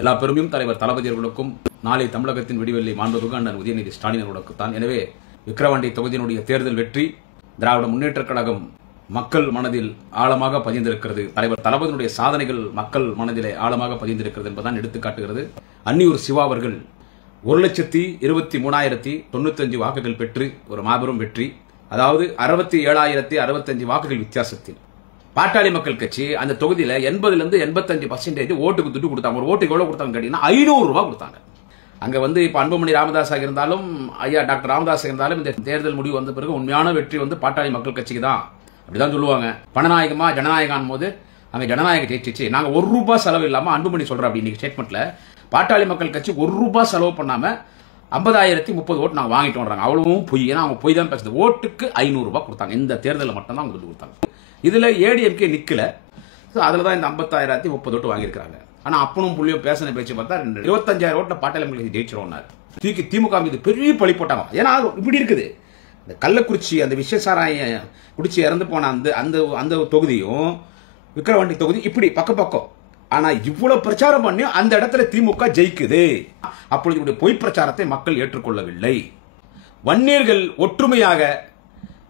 எல்லா பெருமையும் தலைவர் தளபதி அவர்களுக்கும் நாளை தமிழகத்தின் விடிவெள்ளி மாண்புமிகு அண்ணன் உதயநிதி ஸ்டாலின் அவர்களுக்குத்தான். எனவே விக்கிரவாண்டி தொகுதியினுடைய தேர்தல் வெற்றி திராவிட முன்னேற்றக் கழகம் மக்கள் மனதில் ஆழமாக பதிந்திருக்கிறது. தலைவர் தளபதியினுடைய சாதனைகள் மக்கள் மனதிலே ஆழமாக பதிந்திருக்கிறது என்பதுதான் எடுத்துக்காட்டுகிறது. அன்னியூர் சிவா அவர்கள் 1,23,095 வாக்குகள் பெற்று ஒரு மாபெரும் வெற்றி, அதாவது 67,065 வாக்குகள் வித்தியாசத்தில் பாட்டாளி மக்கள் கட்சி அந்த தொகுதியில் 80-85% ஓட்டுக்கு துட்டு கொடுத்தாங்க. ஒரு ஓட்டுக்கு எவ்வளவு கொடுத்தாங்க கேட்டீங்கன்னா 500 ரூபாய் கொடுத்தாங்க. அங்க இப்ப அன்புமணி ராமதாஸாக இருந்தாலும் ஐயா டாக்டர் ராமதாஸ் இருந்தாலும் இந்த தேர்தல் முடிவு வந்த பிறகு உண்மையான வெற்றி பாட்டாளி மக்கள் கட்சிக்கு தான் அப்படிதான் சொல்லுவாங்க. பணநாயகமா ஜனநாயகம் போது அங்க ஜனநாயகம் ஜெயிச்சிச்சு. நாங்க 1 ரூபாய் செலவு இல்லாம அன்புமணி சொல்ற அப்படி இன்னைக்கு ஸ்டேட்மெண்ட்ல பாட்டாளி மக்கள் கட்சி 1 ரூபாய் செலவு பண்ணாம 50,030 ஓட்டு நாங்க வாங்கிட்டு வர்றாங்க. அவ்வளவும் பொய். ஏன்னா அவங்க பொய் தான் பேசுது. ஓட்டுக்கு 500 ரூபாய் கொடுத்தாங்க. இந்த தேர்தலில் மட்டும் தான் அவங்க துட்டு கொடுத்தாங்க. இதுல ஏடிஎம்கே நிக்கல. அதுலதான் இந்த 50,030 ஓட்டு வாங்கியிருக்காங்க. ஆனா அப்பனும் புள்ளியும் பேசின பேச்சு பார்த்தா 25,000 ஓட்டுல பாட்டாளி மக்கள் ஜெயிச்சிரும். திமுக மீது பெரிய பழி போட்டாங்க. ஏன்னா இப்படி இருக்குது. இந்த கள்ளக்குறிச்சி அந்த விஷசாராய குடிச்சு இறந்து போன அந்த தொகுதியும் விக்கிரவாண்டி தொகுதி இப்படி பக்கம். ஆனா இவ்வளவு பிரச்சாரம் பண்ணி அந்த இடத்துல திமுக ஜெயிக்குது. அப்பொழுது பொய் பிரச்சாரத்தை மக்கள் ஏற்றுக்கொள்ளவில்லை. வன்னியர்கள் ஒற்றுமையாக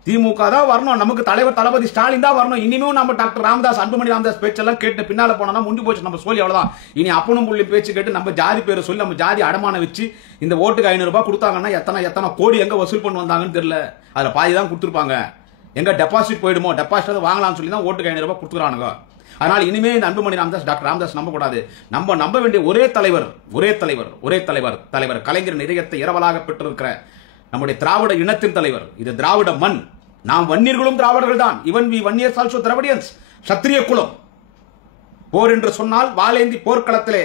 திமுக தான் வரணும், நமக்கு தலைவர் தளபதி ஸ்டாலின் தான் வரணும். இனிமேல் நம்ம டாக்டர் ராமதாஸ் அன்புமணி ராமதாஸ் பேச்செல்லாம் கேட்டு பின்னால போனா முண்டி போச்சு நம்ம சொல்லி அவ்வளவுதான். இனி அப்பனும் புள்ளி பேச்சு கேட்டு நம்ம ஜாதி பேரை சொல்லி நம்ம ஜாதி அடமான வச்சு இந்த ஓட்டுக்கு 500 ரூபாய் கொடுத்தாங்கன்னா எத்தனை கோடி எங்க வசூல் பண்ணி வந்தாங்கன்னு தெரியல. அதுல பாதி தான் கொடுத்துருப்பாங்க. எங்க டெபாசிட் போயிடுமோ, டெபாசிட் வாங்கலாம்னு சொல்லி தான் ஓட்டுக்கு 500 ரூபாய் கொடுத்துறானுங்க. அதனால இனிமே இந்த அன்புமணி ராமதாஸ் டாக்டர் ராமதாஸ் நம்ப கூடாது. நம்ப வேண்டிய ஒரே தலைவர் தலைவர் கலைஞரின் இதயத்தை இரவலாக பெற்றிருக்கிற நம்முடைய திராவிட இனத்தின் தலைவர். இது திராவிட மண். நாம் வன்னியர்களும் திராவிடர்கள் தான். Even we Vanniyars also Dravidians. சத்திரிய குலம். போர் என்று சொன்னால் வாளேந்தி போர்க்களத்திலே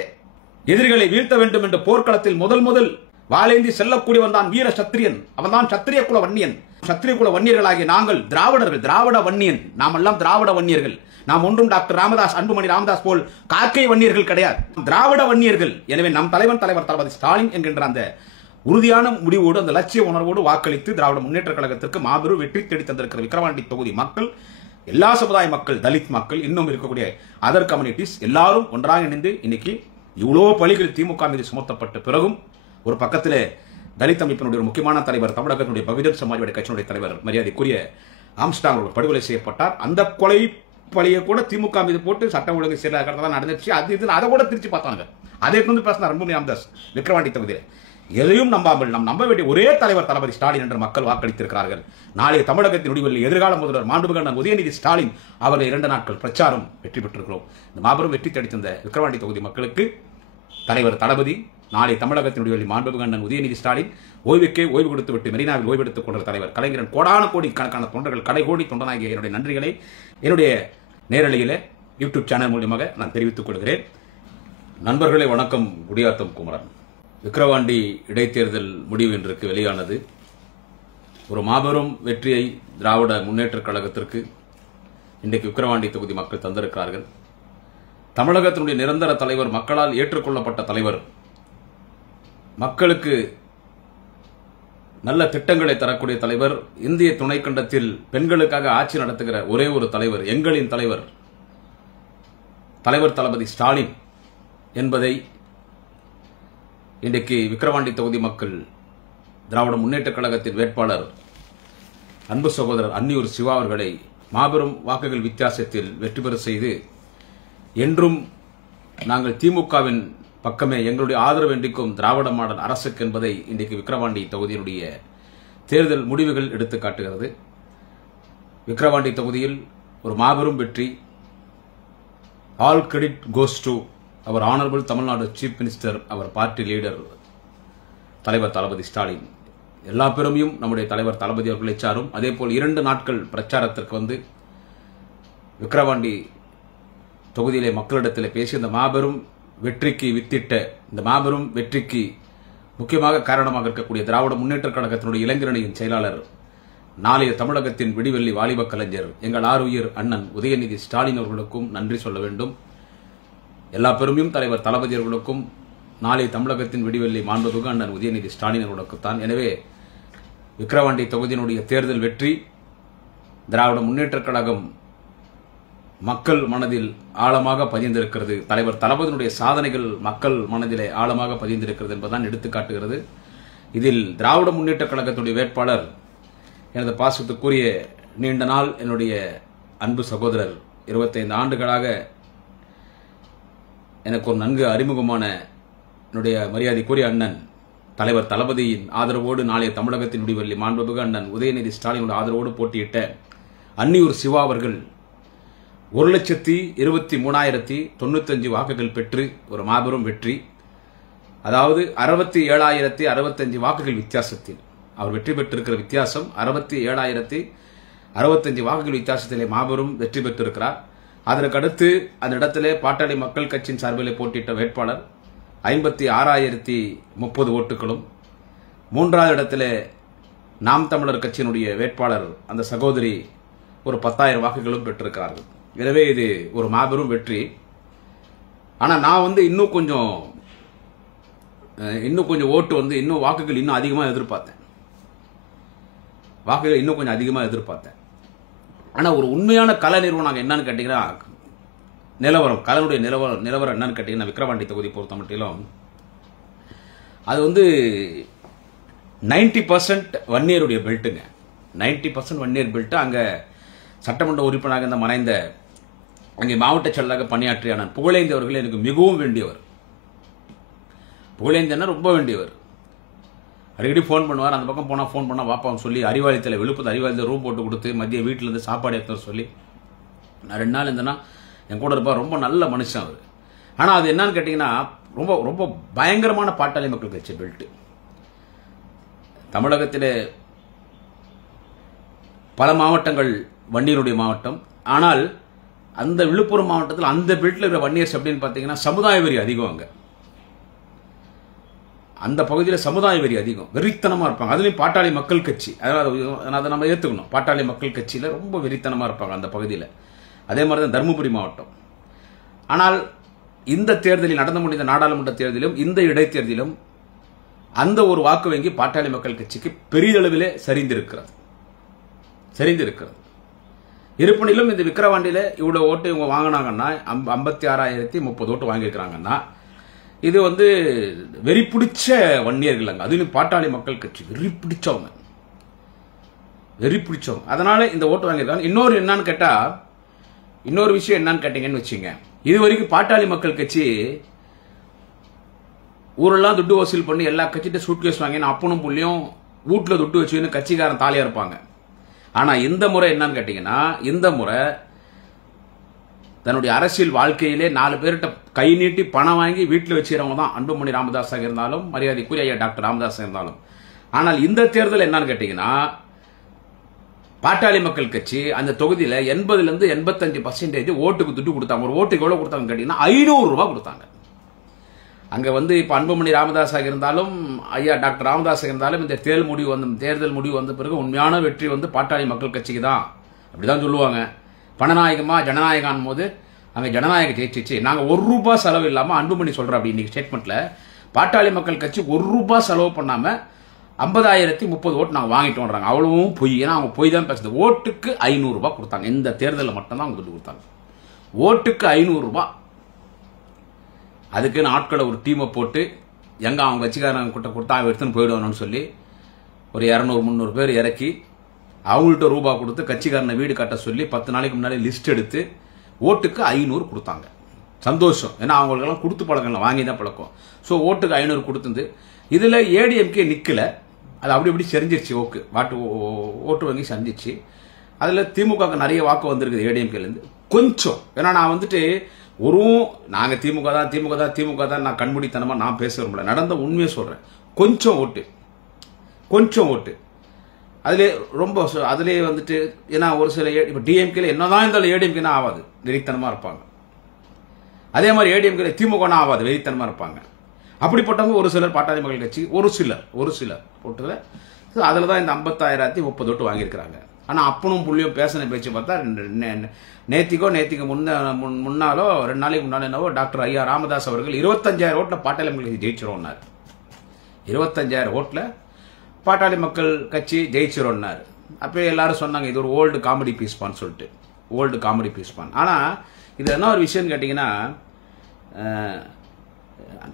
எதிரிகளை வீழ்த்த வேண்டும் என்று போர்க்களத்தில் முதல் வாளேந்தி செல்லக்கூடியவன் தான் வீர சத்திரியன். அவன் தான் சத்திரிய குல வன்னியன். சத்திரிய குல வன்னியர்களாகிய நாங்கள் திராவிடர்கள், திராவிட வன்னியன். நாம் எல்லாம் திராவிட வன்னியர்கள். நாம் ஒன்றும் டாக்டர் ராமதாஸ் அன்புமணி ராமதாஸ் போல் காக்கை வன்னியர்கள் கிடையாது. திராவிட வன்னியர்கள். எனவே நம் தலைவர் தளபதி ஸ்டாலின் என்கின்ற அந்த உறுதியான முடிவோடு அந்த லட்சிய உணர்வோடு வாக்களித்து திராவிட முன்னேற்ற கழகத்திற்கு மாபெரும் வெற்றி தேடி தந்திருக்கிற விக்கிரவாண்டி தொகுதி மக்கள், எல்லா சமுதாய மக்கள், தலித் மக்கள், இன்னும் இருக்கக்கூடிய அதர் கம்யூனிட்டிஸ் எல்லாரும் ஒன்றாக இணைந்து இன்னைக்கு இவ்வளவு பழிகள் திமுக மீது சுமத்தப்பட்ட பிறகும் ஒரு பக்கத்திலே தலித் அமைப்பினுடைய ஒரு முக்கியமான தலைவர், தமிழகத்தினுடைய பகுஜன் சமாஜ்வாடி கட்சியினுடைய தலைவர் மரியாதைக்குரிய ஆம்ஸ்டாங் அவர்கள் படுகொலை செய்யப்பட்டார். அந்த கொலை பழியை கூட திமுக மீது போட்டு சட்டம் ஒழுங்கு சீர்திருத்தம் நடந்துச்சு. அதை கூட திருச்சி பார்த்தாங்க. அதை கொண்டு பேசினார் அன்புமணி ராமதாஸ் விக்கிரவாண்டி தொகுதியில். எதையும் நம்பாமல் நாம் நம்ப வேண்டிய ஒரே தலைவர் தளபதி ஸ்டாலின் என்று மக்கள் வாக்களித்திருக்கிறார்கள். நாளைய தமிழகத்தின் முடிவில் எதிர்கால முதல்வர் மாண்புமிகு அண்ணன் உதயநிதி ஸ்டாலின் அவர்கள் 2 நாட்கள் பிரச்சாரம் வெற்றி பெற்றிருக்கிறோம். இந்த மாபெரும் வெற்றி தந்த விக்கிரவாண்டி தொகுதி மக்களுக்கு தலைவர் தளபதி, நாளை தமிழகத்தின் முடிவில் மாண்புமிகு அண்ணன் உதயநிதி ஸ்டாலின் ஓய்வு கொடுத்து விட்டு மெரினாவில் ஓய்வெடுத்துக் கொண்ட தலைவர் கலைஞரன் கோடான கோடி கணக்கான தொண்டர்கள், கடைகோடி தொண்டனாகிய என்னுடைய நன்றிகளை என்னுடைய நேரலையிலே யூடியூப் சேனல் மூலமாக நான் தெரிவித்துக் கொள்கிறேன். நண்பர்களே வணக்கம். குடியாத்தம் குமரன். விக்கிரவாண்டி இடைத்தேர்தல் முடிவு இன்றைக்கு வெளியானது. ஒரு மாபெரும் வெற்றியை திராவிட முன்னேற்றக் கழகத்திற்கு இன்றைக்கு விக்கிரவாண்டி தொகுதி மக்கள் தந்திருக்கிறார்கள். தமிழகத்தினுடைய நிரந்தர தலைவர், மக்களால் ஏற்றுக்கொள்ளப்பட்ட தலைவர், மக்களுக்கு நல்ல திட்டங்களை தரக்கூடிய தலைவர், இந்திய துணைக்கண்டத்தில் பெண்களுக்காக ஆட்சி நடத்துகிற ஒரே ஒரு தலைவர், எங்களின் தலைவர் தளபதி ஸ்டாலின் என்பதை இன்றைக்கு விக்கிரவாண்டி தொகுதி மக்கள் திராவிட முன்னேற்றக் கழகத்தின் வேட்பாளர் அன்பு சகோதரர் அன்னியூர் சிவா அவர்களை மாபெரும் வாக்குகள் வித்தியாசத்தில் வெற்றி பெற செய்து, என்றும் நாங்கள் திமுகவின் பக்கமே எங்களுடைய ஆதரவு வேண்டிக்கும் திராவிட மாடல் அரசுக்கு என்பதை இன்றைக்கு விக்கிரவாண்டி தொகுதியினுடைய தேர்தல் முடிவுகள் எடுத்து காட்டுகிறது. விக்கிரவாண்டி தொகுதியில் ஒரு மாபெரும் வெற்றி. All credit goes to our honourable Tamil Nadu chief minister, our party leader தலைவர் தளபதி ஸ்டாலின். எல்லா பெருமையும் நம்முடைய தலைவர் தளபதி அவர்களை சாரும். அதேபோல் 2 நாட்கள் பிரச்சாரத்திற்கு விக்கிரவாண்டி தொகுதியிலே மக்களிடத்தில் பேசி இந்த மாபெரும் வெற்றிக்கு வித்திட்ட, இந்த மாபெரும் வெற்றிக்கு முக்கியமாக காரணமாக இருக்கக்கூடிய திராவிட முன்னேற்ற கழகத்தினுடைய இளைஞரணியின் செயலாளர், நாளைய தமிழகத்தின் விடிவெள்ளி வாலிப கலைஞர், எங்கள் ஆருயிர் அண்ணன் உதயநிதி ஸ்டாலின் அவர்களுக்கும் நன்றி சொல்ல வேண்டும். எல்லா பெருமையும் தலைவர் தளபதி அவர்களுக்கும் நாளை தமிழகத்தின் விடிவெள்ளி மாண்புமிகு அண்ணன் உதயநிதி ஸ்டாலின் அவர்களுக்குத்தான். எனவே விக்கிரவாண்டி தொகுதியினுடைய தேர்தல் வெற்றி திராவிட முன்னேற்றக் கழகம் மக்கள் மனதில் ஆழமாக பதிந்திருக்கிறது. தலைவர் தளபதியினுடைய சாதனைகள் மக்கள் மனதிலே ஆழமாக பதிந்திருக்கிறது என்பதுதான் எடுத்துக்காட்டுகிறது. இதில் திராவிட முன்னேற்ற கழகத்துடைய வேட்பாளர் எனது பாசத்துக்குரிய நீண்ட நாள் என்னுடைய அன்பு சகோதரர், 25 ஆண்டுகளாக எனக்கு ஒரு நன்கு அறிமுகமான என்னுடைய மரியாதைக்குரிய அண்ணன் தலைவர் தளபதியின் ஆதரவோடு நாளைய தமிழகத்தின் முடிவெள்ளி மாண்புமிகு அண்ணன் உதயநிதி ஸ்டாலினுடைய ஆதரவோடு போட்டியிட்ட அன்னியூர் சிவா அவர்கள் 1,23,095 வாக்குகள் பெற்று ஒரு மாபெரும் வெற்றி, அதாவது 67,065 வாக்குகள் வித்தியாசத்தில் அவர் வெற்றி பெற்றிருக்கிற வித்தியாசம் 67,065 வாக்குகள் வித்தியாசத்திலே மாபெரும் வெற்றி பெற்றிருக்கிறார். அதற்கடுத்து அந்த இடத்திலே பாட்டாளி மக்கள் கட்சியின் சார்பிலே போட்டியிட்ட வேட்பாளர் 56,030 ஓட்டுகளும், மூன்றாவது இடத்திலே நாம் தமிழர் கட்சியினுடைய வேட்பாளர் அந்த சகோதரி ஒரு 10,000 வாக்குகளும் பெற்றிருக்கிறார்கள். எனவே இது ஒரு மாபெரும் வெற்றி. ஆனால் நான் இன்னும் கொஞ்சம் ஓட்டு இன்னும் வாக்குகள் இன்னும் அதிகமாக எதிர்பார்த்தேன். ஆனால் ஒரு உண்மையான கல நிறுவனம் என்னன்னு கேட்டீங்கன்னா, கலனுடைய நிலவரம் என்னன்னு கேட்டீங்கன்னா, விக்கிரவாண்டி தொகுதி பொறுத்த மட்டிலும் அது 90% வன்னியருடைய பெல்ட்டுங்க. 90% வன்னியர் பெல்ட். அங்க சட்டமன்ற உறுப்பினராக இந்த மறைந்த அங்கே மாவட்ட செயலாளராக பணியாற்றிய அண்ணன் புகழேந்தி அவர்கள் எனக்கு மிகவும் வேண்டியவர். புகழேந்தி ரொம்ப வேண்டியவர். அடிக்கடி ஃபோன் பண்ணுவார். அந்த பக்கம் போனால் ஃபோன் பண்ணால் வாப்பான்னு சொல்லி அறிவாலயத்தில் அறிவாலயத்தில் ரூம் போட்டு கொடுத்து மதிய வீட்டிலேருந்து சாப்பாடு எடுத்து சொல்லி நான் 2 நாள் இருந்தேன்னா என் கூட இருப்பார். ரொம்ப நல்ல மனுஷன் அவர். ஆனால் அது என்னன்னு கேட்டிங்கன்னா, ரொம்ப ரொம்ப பயங்கரமான பாட்டாளி மக்கள் கட்சி பெல்ட். தமிழகத்தில் பல மாவட்டங்கள் வன்னியருடைய மாவட்டம். ஆனால் அந்த விழுப்புரம் மாவட்டத்தில் அந்த பெல்ட்டில் இருக்கிற வன்னியர்ஸ் அப்படின்னு பார்த்தீங்கன்னா சமுதாய வெறி அதிகம். அங்கே அந்த பகுதியில் சமுதாய வெறி அதிகம், வெறித்தனமாக இருப்பாங்க. அதுலேயும் பாட்டாளி மக்கள் கட்சி, அதை நம்ம ஏற்றுக்கணும். பாட்டாளி மக்கள் கட்சியில் ரொம்ப வெறித்தனமாக இருப்பாங்க அந்த பகுதியில். அதே மாதிரி தான் தருமபுரி மாவட்டம். ஆனால் இந்த தேர்தலில் நடந்து முடிந்த நாடாளுமன்ற தேர்தலிலும் இந்த இடைத்தேர்தலிலும் அந்த ஒரு வாக்கு வங்கி பாட்டாளி மக்கள் கட்சிக்கு பெரிதளவிலே சரிந்திருக்கிறது. இருப்பினும் இந்த விக்கிரவாண்டியில் இவ்வளவு ஓட்டு இவங்க வாங்கினாங்கன்னா 56,030 ஓட்டு வாங்கியிருக்கிறாங்கன்னா இது வெறி பிடிச்ச வன்னியர்கள். அதுவும் பாட்டாளி மக்கள் கட்சி வெறி பிடிச்சவங்க. அதனால இந்த ஓட்டு வாங்கியிருக்காங்க. இன்னொரு விஷயம் என்னன்னு கேட்டீங்கன்னு வச்சுங்க, இதுவரைக்கும் பாட்டாளி மக்கள் கட்சி ஊரெல்லாம் துட்டு வசூல் பண்ணி எல்லா கட்சிகிட்ட சூட்கேஸ் வாங்கி அப்பனும் புள்ளியும் வீட்டில் துட்டு வச்சுன்னு கட்சிக்காரன் தாலியா இருப்பாங்க. ஆனா இந்த முறை என்னன்னு கேட்டீங்கன்னா, இந்த முறை தன்னுடைய அரசியல் வாழ்க்கையிலே 4 பேர்கிட்ட கை நீட்டி பணம் வாங்கி வீட்டில் வச்சுக்கிறவங்க தான் அன்புமணி ராமதாஸாக இருந்தாலும் மரியாதைக்குரிய ஐயா டாக்டர் ராமதாஸாக இருந்தாலும். ஆனால் இந்த தேர்தல் என்னன்னு கேட்டீங்கன்னா, பாட்டாளி மக்கள் கட்சி அந்த தொகுதியில் 80-85% ஓட்டுக்கு துட்டு கொடுத்தாங்க. ஒரு ஓட்டுக்கு எவ்வளவு கொடுத்தாங்க கேட்டீங்கன்னா 500 ரூபாய் கொடுத்தாங்க. அங்க இப்ப அன்புமணி ராமதாஸாக இருந்தாலும் ஐயா டாக்டர் ராமதாஸாக இருந்தாலும் இந்த தேர்தல் முடிவு வந்த பிறகு உண்மையான வெற்றி பாட்டாளி மக்கள் கட்சிக்கு தான், அப்படிதான் சொல்லுவாங்க. பணநாயகமா ஜனநாயகம் போது அங்க ஜனநாயகம் ஜெயிச்சிச்சு. நாங்க 1 ரூபாய் செலவு இல்லாம அன்புமணி சொல்ற அப்படி இன்னைக்கு ஸ்டேட்மெண்ட்ல பாட்டாளி மக்கள் கட்சி 1 ரூபாய் செலவு பண்ணாம 50,030 ஓட்டு நாங்க வாங்கிட்டோம்ன்றாங்க. அவ்வளவும் பொய். ஏன்னா அவங்க பொய் தான் பேசுறது. ஓட்டுக்கு 500 ரூபாய் கொடுத்தாங்க. இந்த தேர்தலில் மட்டும்தான் அவங்க துட்டு கொடுத்தாங்க. ஓட்டுக்கு 500 ரூபாய். அதுக்குன்னு ஆட்களை ஒரு டீமை போட்டு எங்க அவங்க கட்சிக்காரங்க கிட்ட கொடுத்தா எடுத்துன்னு போயிடுவானு சொல்லி ஒரு 200-300 பேர் இறக்கி அவங்கள்ட்ட ரூபாய் கொடுத்து கட்சிக்காரனை வீடு கட்ட சொல்லி 10 நாளைக்கு முன்னாடி லிஸ்ட் எடுத்து ஓட்டுக்கு 500 கொடுத்தாங்க. சந்தோஷம். ஏன்னா அவங்களுக்கெல்லாம் கொடுத்து பழக்கம் வாங்கி தான் பழக்கம். ஸோ ஓட்டுக்கு 500 கொடுத்துருந்து இதுல ஏடிஎம்கே நிக்கல. அது அப்படி இப்படி செஞ்சிருச்சு. ஓட்டு வங்கி செஞ்சிச்சு. அதுல திமுக நிறைய வாக்கு வந்திருக்குது ஏடிஎம்கேல இருந்து கொஞ்சம். ஏன்னா நான் நாங்க திமுக தான் நான் கண்மூடித்தனமா நான் பேச விரும்பல. நடந்த உண்மையை சொல்றேன். கொஞ்சம் ஓட்டு அதுல ரொம்ப அதுலயே ஏன்னா ஒரு சில இப்ப டிஎம்கேல என்னதான் இருந்தாலும் ஏடிஎம்கே ஆகாது, வெறித்தனமா இருப்பாங்க. அதே மாதிரி ஏடிஎம்கே திமுக ஆகாது, வெறித்தனமா இருப்பாங்க. அப்படிப்பட்டவங்க ஒரு சிலர் பாட்டாளி மக்கள் கட்சி ஒரு சிலர் போட்டுல அதுலதான் இந்த 50,030 ஓட்டு வாங்கியிருக்கிறாங்க. ஆனா அப்பனும் புள்ளியும் பேசின பேச்சு பார்த்தா நேத்திக்கு முன்னாலோ 2 நாளைக்கு முன்னாலே என்னவோ டாக்டர் ஐயா ராமதாஸ் அவர்கள் 25,000 ஓட்டுல பாட்டாளி மக்கள் கட்சி ஜெயிச்சிரும்னாரு. 25,000 ஓட்டுல பாட்டாளி மக்கள் கட்சி ஜெயிச்சிரும்னாரு. அப்ப எல்லாரும் சொன்னாங்க இது ஒரு ஓல்டு காமெடி பீஸ்பான்னு சொல்லிட்டு. ஓல்டு காமெடி பீஸ் பண்ண. ஆனால் இது என்ன ஒரு விஷயம்னு கேட்டிங்கன்னா,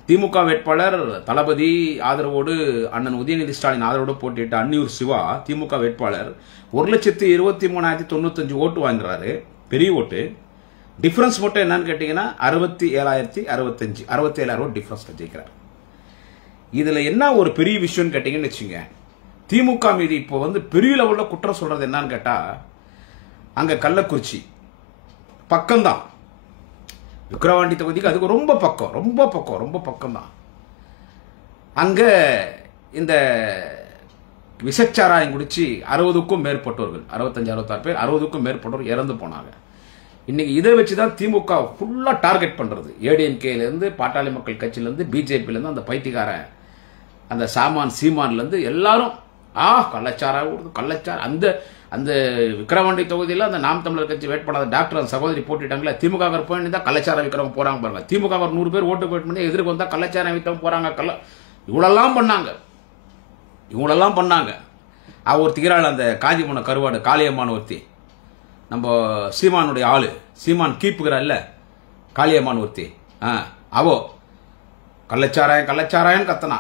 திமுக வேட்பாளர் தளபதி ஆதரவோடு அண்ணன் உதயநிதி ஸ்டாலின் ஆதரவோடு போட்டியிட்ட அன்னியூர் சிவா திமுக வேட்பாளர் 1,23,095 ஓட்டு வாங்குறாரு. பெரிய ஓட்டு. டிஃபரன்ஸ் மட்டும் என்னன்னு கேட்டீங்கன்னா 67,065 67,000 டிஃபரன்ஸ் ஜெயிக்கிறார். இதுல என்ன ஒரு பெரிய விஷயம்னு கேட்டீங்கன்னு வச்சுங்க, திமுக மீது இப்போ வந்து பெரிய லெவல்ல குற்றம் சொல்றது என்னன்னு கேட்டா, அங்க கள்ளக்குறிச்சி பக்கம்தான், விக்கிரவாண்டி தொகுதிக்கு அதுக்கு ரொம்ப பக்கம் தான். அங்க இந்த விஷச்சாராயம் குடிச்சு 60க்கும் மேற்பட்டவர்கள், 65-66 பேர், 60க்கும் மேற்பட்டவர் இறந்து போனாங்க. இன்னைக்கு இதை வச்சுதான் திமுக ஃபுல்லா டார்கெட் பண்றது. ஏடிஎம்கேல இருந்து, பாட்டாளி மக்கள் கட்சியில இருந்து, பிஜேபியில இருந்து, அந்த பைத்தியக்காரன் அந்த சீமான்ல இருந்து எல்லாரும் கள்ளச்சாரம் அந்த அந்த விக்கிரவாண்டி தொகுதியில் அந்த நாம் தமிழர் கட்சி வேட்பாளர் டாக்டர் அந்த சகோதரி போட்டிட்டாங்களே, திமுக போய் தான் கள்ளச்சாரம் விற்கிறவங்க போறாங்க பாருங்க. திமுக 100 பேர் ஓட்டு போயிட்டு பண்ணி எதிர்க்கு வந்தா கள்ளச்சாரம் விற்றவங்க போறாங்க. இவ்வளெல்லாம் பண்ணாங்க. ஒரு திகராள் அந்த காஞ்சிபுரம் கருவாடு காளியம்மான் ஒருத்தி, நம்ம சீமானுடைய ஆளு, சீமான் கீப்புகிறாள் காளியம்மான் ஒருத்தி, அவோ கள்ளச்சாராயம் கத்தனா.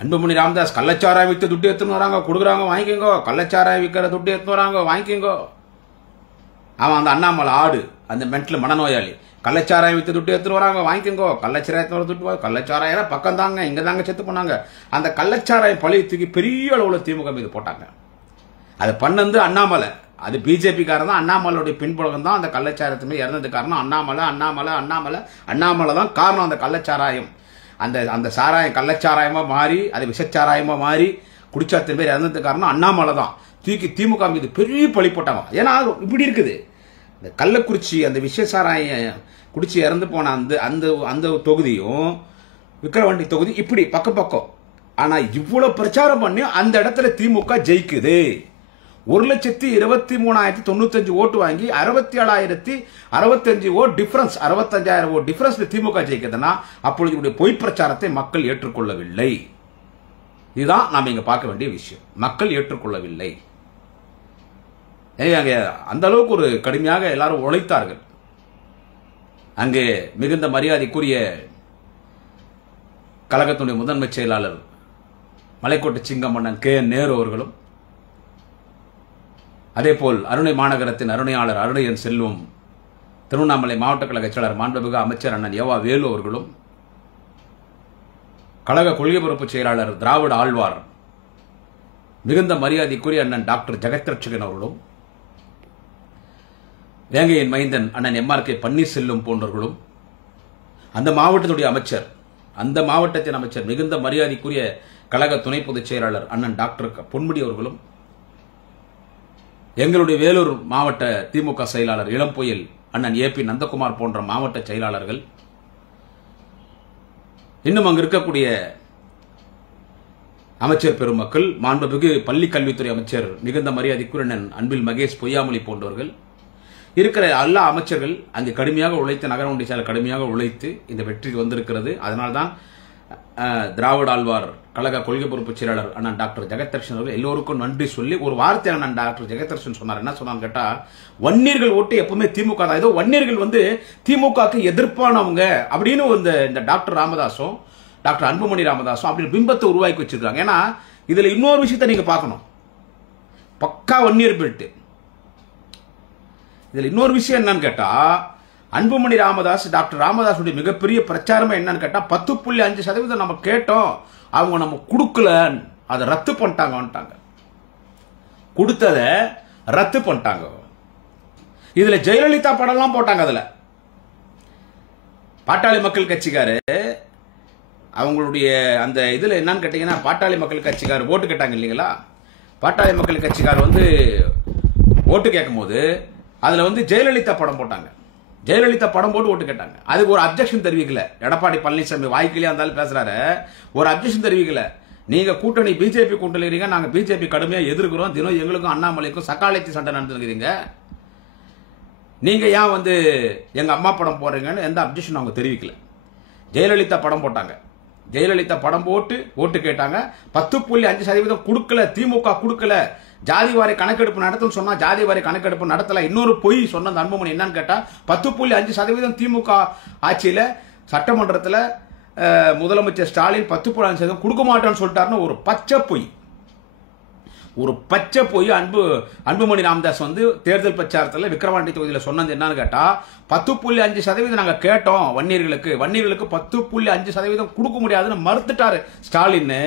அன்புமணி ராமதாஸ் கள்ளச்சாராயம் விற்று துட்டு எடுத்துன்னு வராங்க, கொடுக்குறாங்க, வாங்கிக்கோங்க. கள்ளச்சாராயம் விற்கிற துட்டு எடுத்துன்னு வராங்க, வாங்கிக்கோங்க. அவன் அந்த அண்ணாமலை ஆடு, அந்த மென்டல் மனநோயாளி, கள்ளச்சாராயம் விற்று துட்டு எடுத்துன்னு வராங்க, வாங்கிக்கோங்க. கள்ளச்சாராயத்தோட துட்டு, கள்ளச்சாராயம் பக்கம் தாங்க, இங்க தாங்க செத்து போனாங்க. அந்த கள்ளச்சாராயம் பழியத்துக்கு பெரிய அளவுல திமுக மீது போட்டாங்க. அது பண்ணது அண்ணாமலை, அது பிஜேபி காரன் தான். அண்ணாமலையுடைய பின்புலம் தான் அந்த கள்ளச்சாராயத்துமே இறந்தது காரணம். அண்ணாமலை தான் காரணம். அந்த கள்ளச்சாராயம், அந்த சாராயம் கள்ளச்சாராயமா மாறி, அது விஷச்சாராயமா மாறி குடிச்சாத்தின் பேர் இறந்தது காரணம் அண்ணாமலை தான். தூக்கி திமுக மீது பெரிய பழி போட்டாங்க. ஏன்னா இப்படி இருக்குது, இந்த கள்ளக்குறிச்சி அந்த விஷச்சாராயம் குடிச்சு இறந்து போன அந்த தொகுதியும் விக்கிரவாண்டி தொகுதி இப்படி பக்கம். ஆனா இவ்வளவு பிரச்சாரம் பண்ணி அந்த இடத்துல திமுக ஜெயிக்குது. 1,23,095 ஓட்டு வாங்கி 67,065 ஓட்டு டிஃபரன்ஸ், 65,000 ஓட்டு டிஃபரன்ஸ் திமுக ஜெயிக்குதுன்னா அப்பொழுது பொய் பிரச்சாரத்தை மக்கள் ஏற்றுக்கொள்ளவில்லை. இதுதான் நாம இங்க பார்க்க வேண்டிய விஷயம். மக்கள் ஏற்றுக்கொள்ளவில்லை. அங்க அந்த அளவுக்கு ஒரு கடுமையாக எல்லாரும் உழைத்தார்கள். அங்கே மிகுந்த மரியாதைக்குரிய கழகத்துடைய முதன்மை செயலாளர் மலைக்கோட்டை சிங்கமன்னன் KN நேரு அவர்களும், அதேபோல் அருணை மாநகரத்தின் அருணையாளர் அருணையன் செல்வம், திருவண்ணாமலை மாவட்ட கழக செயலாளர் மாண்புமிகு அமைச்சர் அண்ணன் ஏவா வேலு அவர்களும், கழக கொள்கை பொறுப்பு செயலாளர் திராவிட ஆழ்வார் மிகுந்த மரியாதைக்குரிய அண்ணன் டாக்டர் ஜெகத்ரட்சகன் அவர்களும், வேங்கையின் மைந்தன் அண்ணன் MRK பன்னீர்செல்வம் போன்றவர்களும், அந்த மாவட்டத்துடைய அமைச்சர், அந்த மாவட்டத்தின் அமைச்சர் மிகுந்த மரியாதைக்குரிய கழக துணை பொதுச் செயலாளர் அண்ணன் டாக்டர் பொன்முடி அவர்களும், எங்களுடைய வேலூர் மாவட்ட திமுக செயலாளர் இளம்பொயில் அண்ணன் AP நந்தகுமார் போன்ற மாவட்ட செயலாளர்கள், இன்னும் அங்கு இருக்கக்கூடிய அமைச்சர் பெருமக்கள், மாண்புமிகு பள்ளி கல்வித்துறை அமைச்சர் மிகுந்த மரியாதைக்குரிய அண்ணன் அன்பில் மகேஷ் பொய்யாமொழி போன்றவர்கள், இருக்கிற எல்லா அமைச்சர்கள் அங்கு கடுமையாக உழைத்து, நகர ஒன்றிய செயலர் கடுமையாக உழைத்து இந்த வெற்றிக்கு வந்திருக்கிறது. அதனால்தான் திராவிட ஆழ்வார் கழக கொள்கை பொறுப்பு செயலாளர் அண்ணன் டாக்டர் ஜெகத்ரட்சன் அவர்கள் எல்லோருக்கும் நன்றி சொல்லி ஒரு வார்த்தை அண்ணன் டாக்டர் ஜெகத்ரட்சன் சொன்னார். என்ன சொன்னான்னு கேட்டா, வன்னியர்கள் ஓட்டு எப்பவுமே திமுக தான், ஏதோ வன்னியர்கள் வந்து திமுகக்கு எதிர்ப்பானவங்க அப்படின்னு இந்த டாக்டர் ராமதாசும் டாக்டர் அன்புமணி ராமதாசும் அப்படி பிம்பத்தை உருவாக்கி வச்சிருக்காங்க. ஏன்னா இதுல இன்னொரு விஷயத்தை நீங்க பார்க்கணும், பக்கா வன்னியர் பெல்ட். இதுல இன்னொரு விஷயம் என்னன்னு கேட்டா, அன்புமணி ராமதாஸ் டாக்டர் ராமதாசுடைய மிகப்பெரிய பிரச்சாரமே என்னன்னு கேட்டா, 10.5% நம்ம கேட்டோம், அவங்க நம்ம கொடுக்கல, அதை ரத்து பண்ணிட்டாங்க, கொடுத்தத ரத்து பண்ணிட்டாங்க. இதுல ஜெயலலிதா படம்லாம் போட்டாங்க. அதுல பாட்டாளி மக்கள் கட்சிக்காரு அவங்களுடைய அந்த இதுல என்னன்னு கேட்டீங்கன்னா, பாட்டாளி மக்கள் கட்சிக்கார் ஓட்டு கேட்டாங்க இல்லைங்களா, பாட்டாளி மக்கள் கட்சிக்கார் வந்து ஓட்டு கேட்கும் போது அதுல வந்து ஜெயலலிதா படம் போட்டாங்க. ஜெயலலிதா படம் போட்டு ஓட்டு கேட்டாங்க. அதுக்கு ஒரு அப்ஜெக்ஷன் தெரிவிக்கல எடப்பாடி பழனிசாமி. வாய்க்கிலேயே இருந்தாலும் பேசுறாரு, ஒரு அப்ஜெக்ஷன் தெரிவிக்கல. நீங்க கூட்டணி பிஜேபி கூட்டணி இருக்கீங்க, நாங்க பிஜேபி கடுமையா எதிர்க்கிறோம், தினம் எங்களுக்கும் அண்ணாமலைக்கும் சக்காலத்தி சண்டை நடந்துருக்கீங்க, நீங்க ஏன் வந்து எங்க அம்மா படம் போடுறீங்கன்னு எந்த அப்ஜெக்ஷன் அவங்க தெரிவிக்கல. ஜெயலலிதா படம் போட்டாங்க. ஜெயலலிதா படம் போட்டு ஓட்டு கேட்டாங்க. 10.5% கொடுக்கல, திமுக கொடுக்கல. ஜாதி வாரி கணக்கெடுப்பு நடத்தும் சொன்னா ஜாதி வாரி கணக்கெடுப்பு நடத்தல. இன்னொரு பொய் சொன்ன அன்புமணி என்னன்னு கேட்டா 10.5% திமுக ஆட்சியில சட்டமன்றத்தில் முதலமைச்சர் ஸ்டாலின் 10.5% கொடுக்க மாட்டேன்னு சொல்லிட்டாருன்னு ஒரு பச்சை பொய். ஒரு பச்சை பொய் அன்புமணி ராமதாஸ் வந்து தேர்தல் பிரச்சாரத்தில் விக்கிரவாண்டி தொகுதியில் சொன்னது என்னன்னு கேட்டா 10.5% நாங்க கேட்டோம் வன்னியர்களுக்கு 10.5% கொடுக்க முடியாதுன்னு மறுத்துட்டாரு ஸ்டாலின்.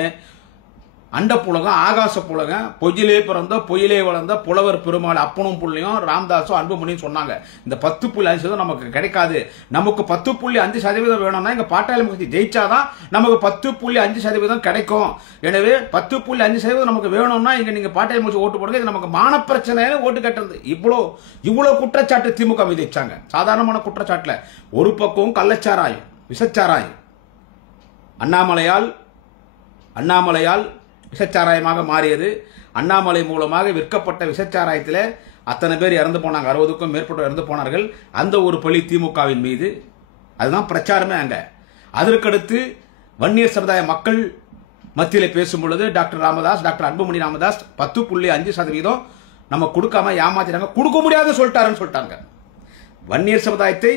அண்ட புலகம் ஆகாச புலகம் பொய்யிலே பிறந்த பொய்யிலே வளர்ந்த புலவர் பெருமாள் அப்பனும் புள்ளையும் ராமதாஸும் அன்புமணியும் சொன்னாங்க. இந்த 10.5% நமக்கு கிடைக்காது. நமக்கு 10.5% வேணும்னா எங்க பாட்டாளி கட்சி ஜெயிச்சாதான் நமக்கு 10.5% கிடைக்கும். எனவே 10.5% நமக்கு வேணும்னா இங்க நீங்க பாட்டாளி கட்சி ஓட்டு போடுங்க. இது நமக்கு மான பிரச்சனை ஓட்டு கட்டுறது. இவ்வளவு குற்றச்சாட்டு திமுக மீது வச்சாங்க. சாதாரணமான குற்றச்சாட்டுல ஒரு பக்கம் கள்ளச்சாராயம் விஷச்சாராயம் அண்ணாமலையால் விஷச்சாராயமாக மாறியது. அண்ணாமலை மூலமாக விற்கப்பட்ட விஷச்சாராயத்தில் அத்தனை பேர் இறந்து போனாங்க. 60க்கும் மேற்பட்டோர் இறந்து போனார்கள். அந்த ஒரு பழி திமுகவின் மீது. அதுதான் பிரச்சாரமே அங்க. அதற்கடுத்து வன்னியர் சமுதாய மக்கள் மத்தியில் பேசும் பொழுது டாக்டர் அன்புமணி ராமதாஸ் 10.5% நம்ம கொடுக்காம ஏமாத்திட்டாங்க, கொடுக்க முடியாது சொல்லிட்டாங்க. வன்னியர் சமுதாயத்தை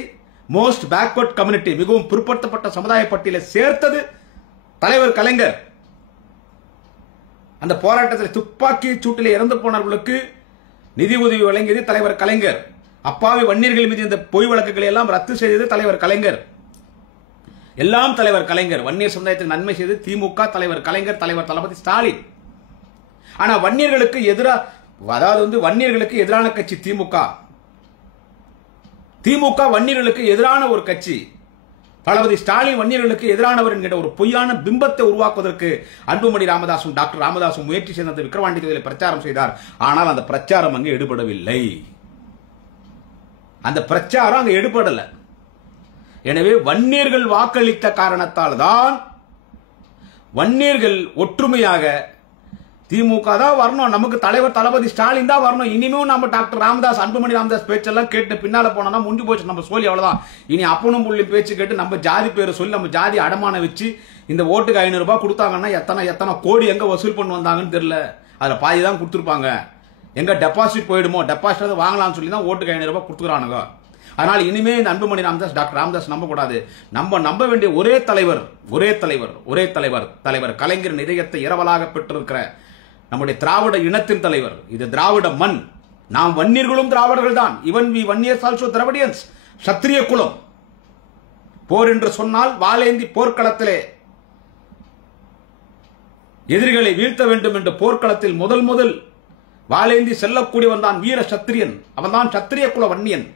மோஸ்ட் பேக்வர்ட் கம்யூனிட்டி, மிகவும் பிற்படுத்தப்பட்ட சமுதாய பட்டியலை சேர்த்தது தலைவர் கலைஞர். அந்த போராட்டத்தில் துப்பாக்கி சூட்டில் இறந்து போனவர்களுக்கு நிதி உதவி வழங்கியது தலைவர் கலைஞர். அப்பாவி வன்னியர்கள் மீது இந்த பொய் வழக்குகளை எல்லாம் ரத்து செய்தது தலைவர் கலைஞர். எல்லாம் தலைவர் கலைஞர். வன்னியர் சமுதாயத்துக்கு நன்மை செய்தது திமுக, தலைவர் கலைஞர், தலைவர் தளபதி ஸ்டாலின். ஆனா வன்னியர்களுக்கு எதிரான கட்சி திமுக வன்னியர்களுக்கு எதிரான ஒரு கட்சி. தளபதி ஸ்டாலின் வன்னியர்களுக்கு எதிரானவர் என்கிற ஒரு பொய்யான பிம்பத்தை உருவாக்குவதற்கு அன்புமணி ராமதாசும் டாக்டர் ராமதாசும் முயற்சி செய்து விக்கிரவாண்டி தொகுதியில் பிரச்சாரம் செய்தார். ஆனால் அந்த பிரச்சாரம் அங்கு எடுபடவில்லை. எனவே வன்னியர்கள் வாக்களித்த காரணத்தால் தான் வன்னியர்கள் ஒற்றுமையாக திமுக தான் வரணும், நமக்கு தலைவர் தளபதி ஸ்டாலின் தான் வரணும். இனிமேல் நம்ம டாக்டர் ராமதாஸ் அன்புமணி ராமதாஸ் பேச்செல்லாம் கேட்டு பின்னால போனோம்னா முடிஞ்சு போச்சு நம்ம சொல்லி. அவ்வளவுதான். இனி அப்பனும் புள்ளி பேச்சு கேட்டு நம்ம ஜாதி பேரை சொல்லி நம்ம ஜாதி அடமான வச்சு இந்த ஓட்டுக்கு 500 ரூபாய் கொடுத்தாங்கன்னா எத்தனை கோடி எங்க வசூல் பண்ணி வந்தாங்கன்னு தெரியல. அதுல பாதி தான் கொடுத்துருப்பாங்க. எங்க டெபாசிட் போயிடுமோ, டெபாசிட் வாங்கலாம்னு சொல்லி தான் ஓட்டுக்கு 500 ரூபாய் கொடுத்துக்கிறானுங்க. அதனால இனிமே இந்த அன்புமணி ராமதாஸ் டாக்டர் ராமதாஸ் நம்ப கூடாது. நம்ப வேண்டிய ஒரே தலைவர் தலைவர் கலைஞரின் இதயத்தை இரவலாக பெற்றிருக்கிற நம்முடைய திராவிட இனத்தின் தலைவர். இது திராவிட மண். நாம் வன்னியர்களும் திராவிடர்கள் தான். Even we Vanniyars also Dravidians. சத்திரிய குலம். போர் என்று சொன்னால் வாளேந்தி போர்க்களத்திலே எதிரிகளை வீழ்த்த வேண்டும் என்று போர்க்களத்தில் முதல் வாளேந்தி செல்லக்கூடியவன் தான் வீர சத்திரியன். அவன் தான் சத்திரிய குல வன்னியன்.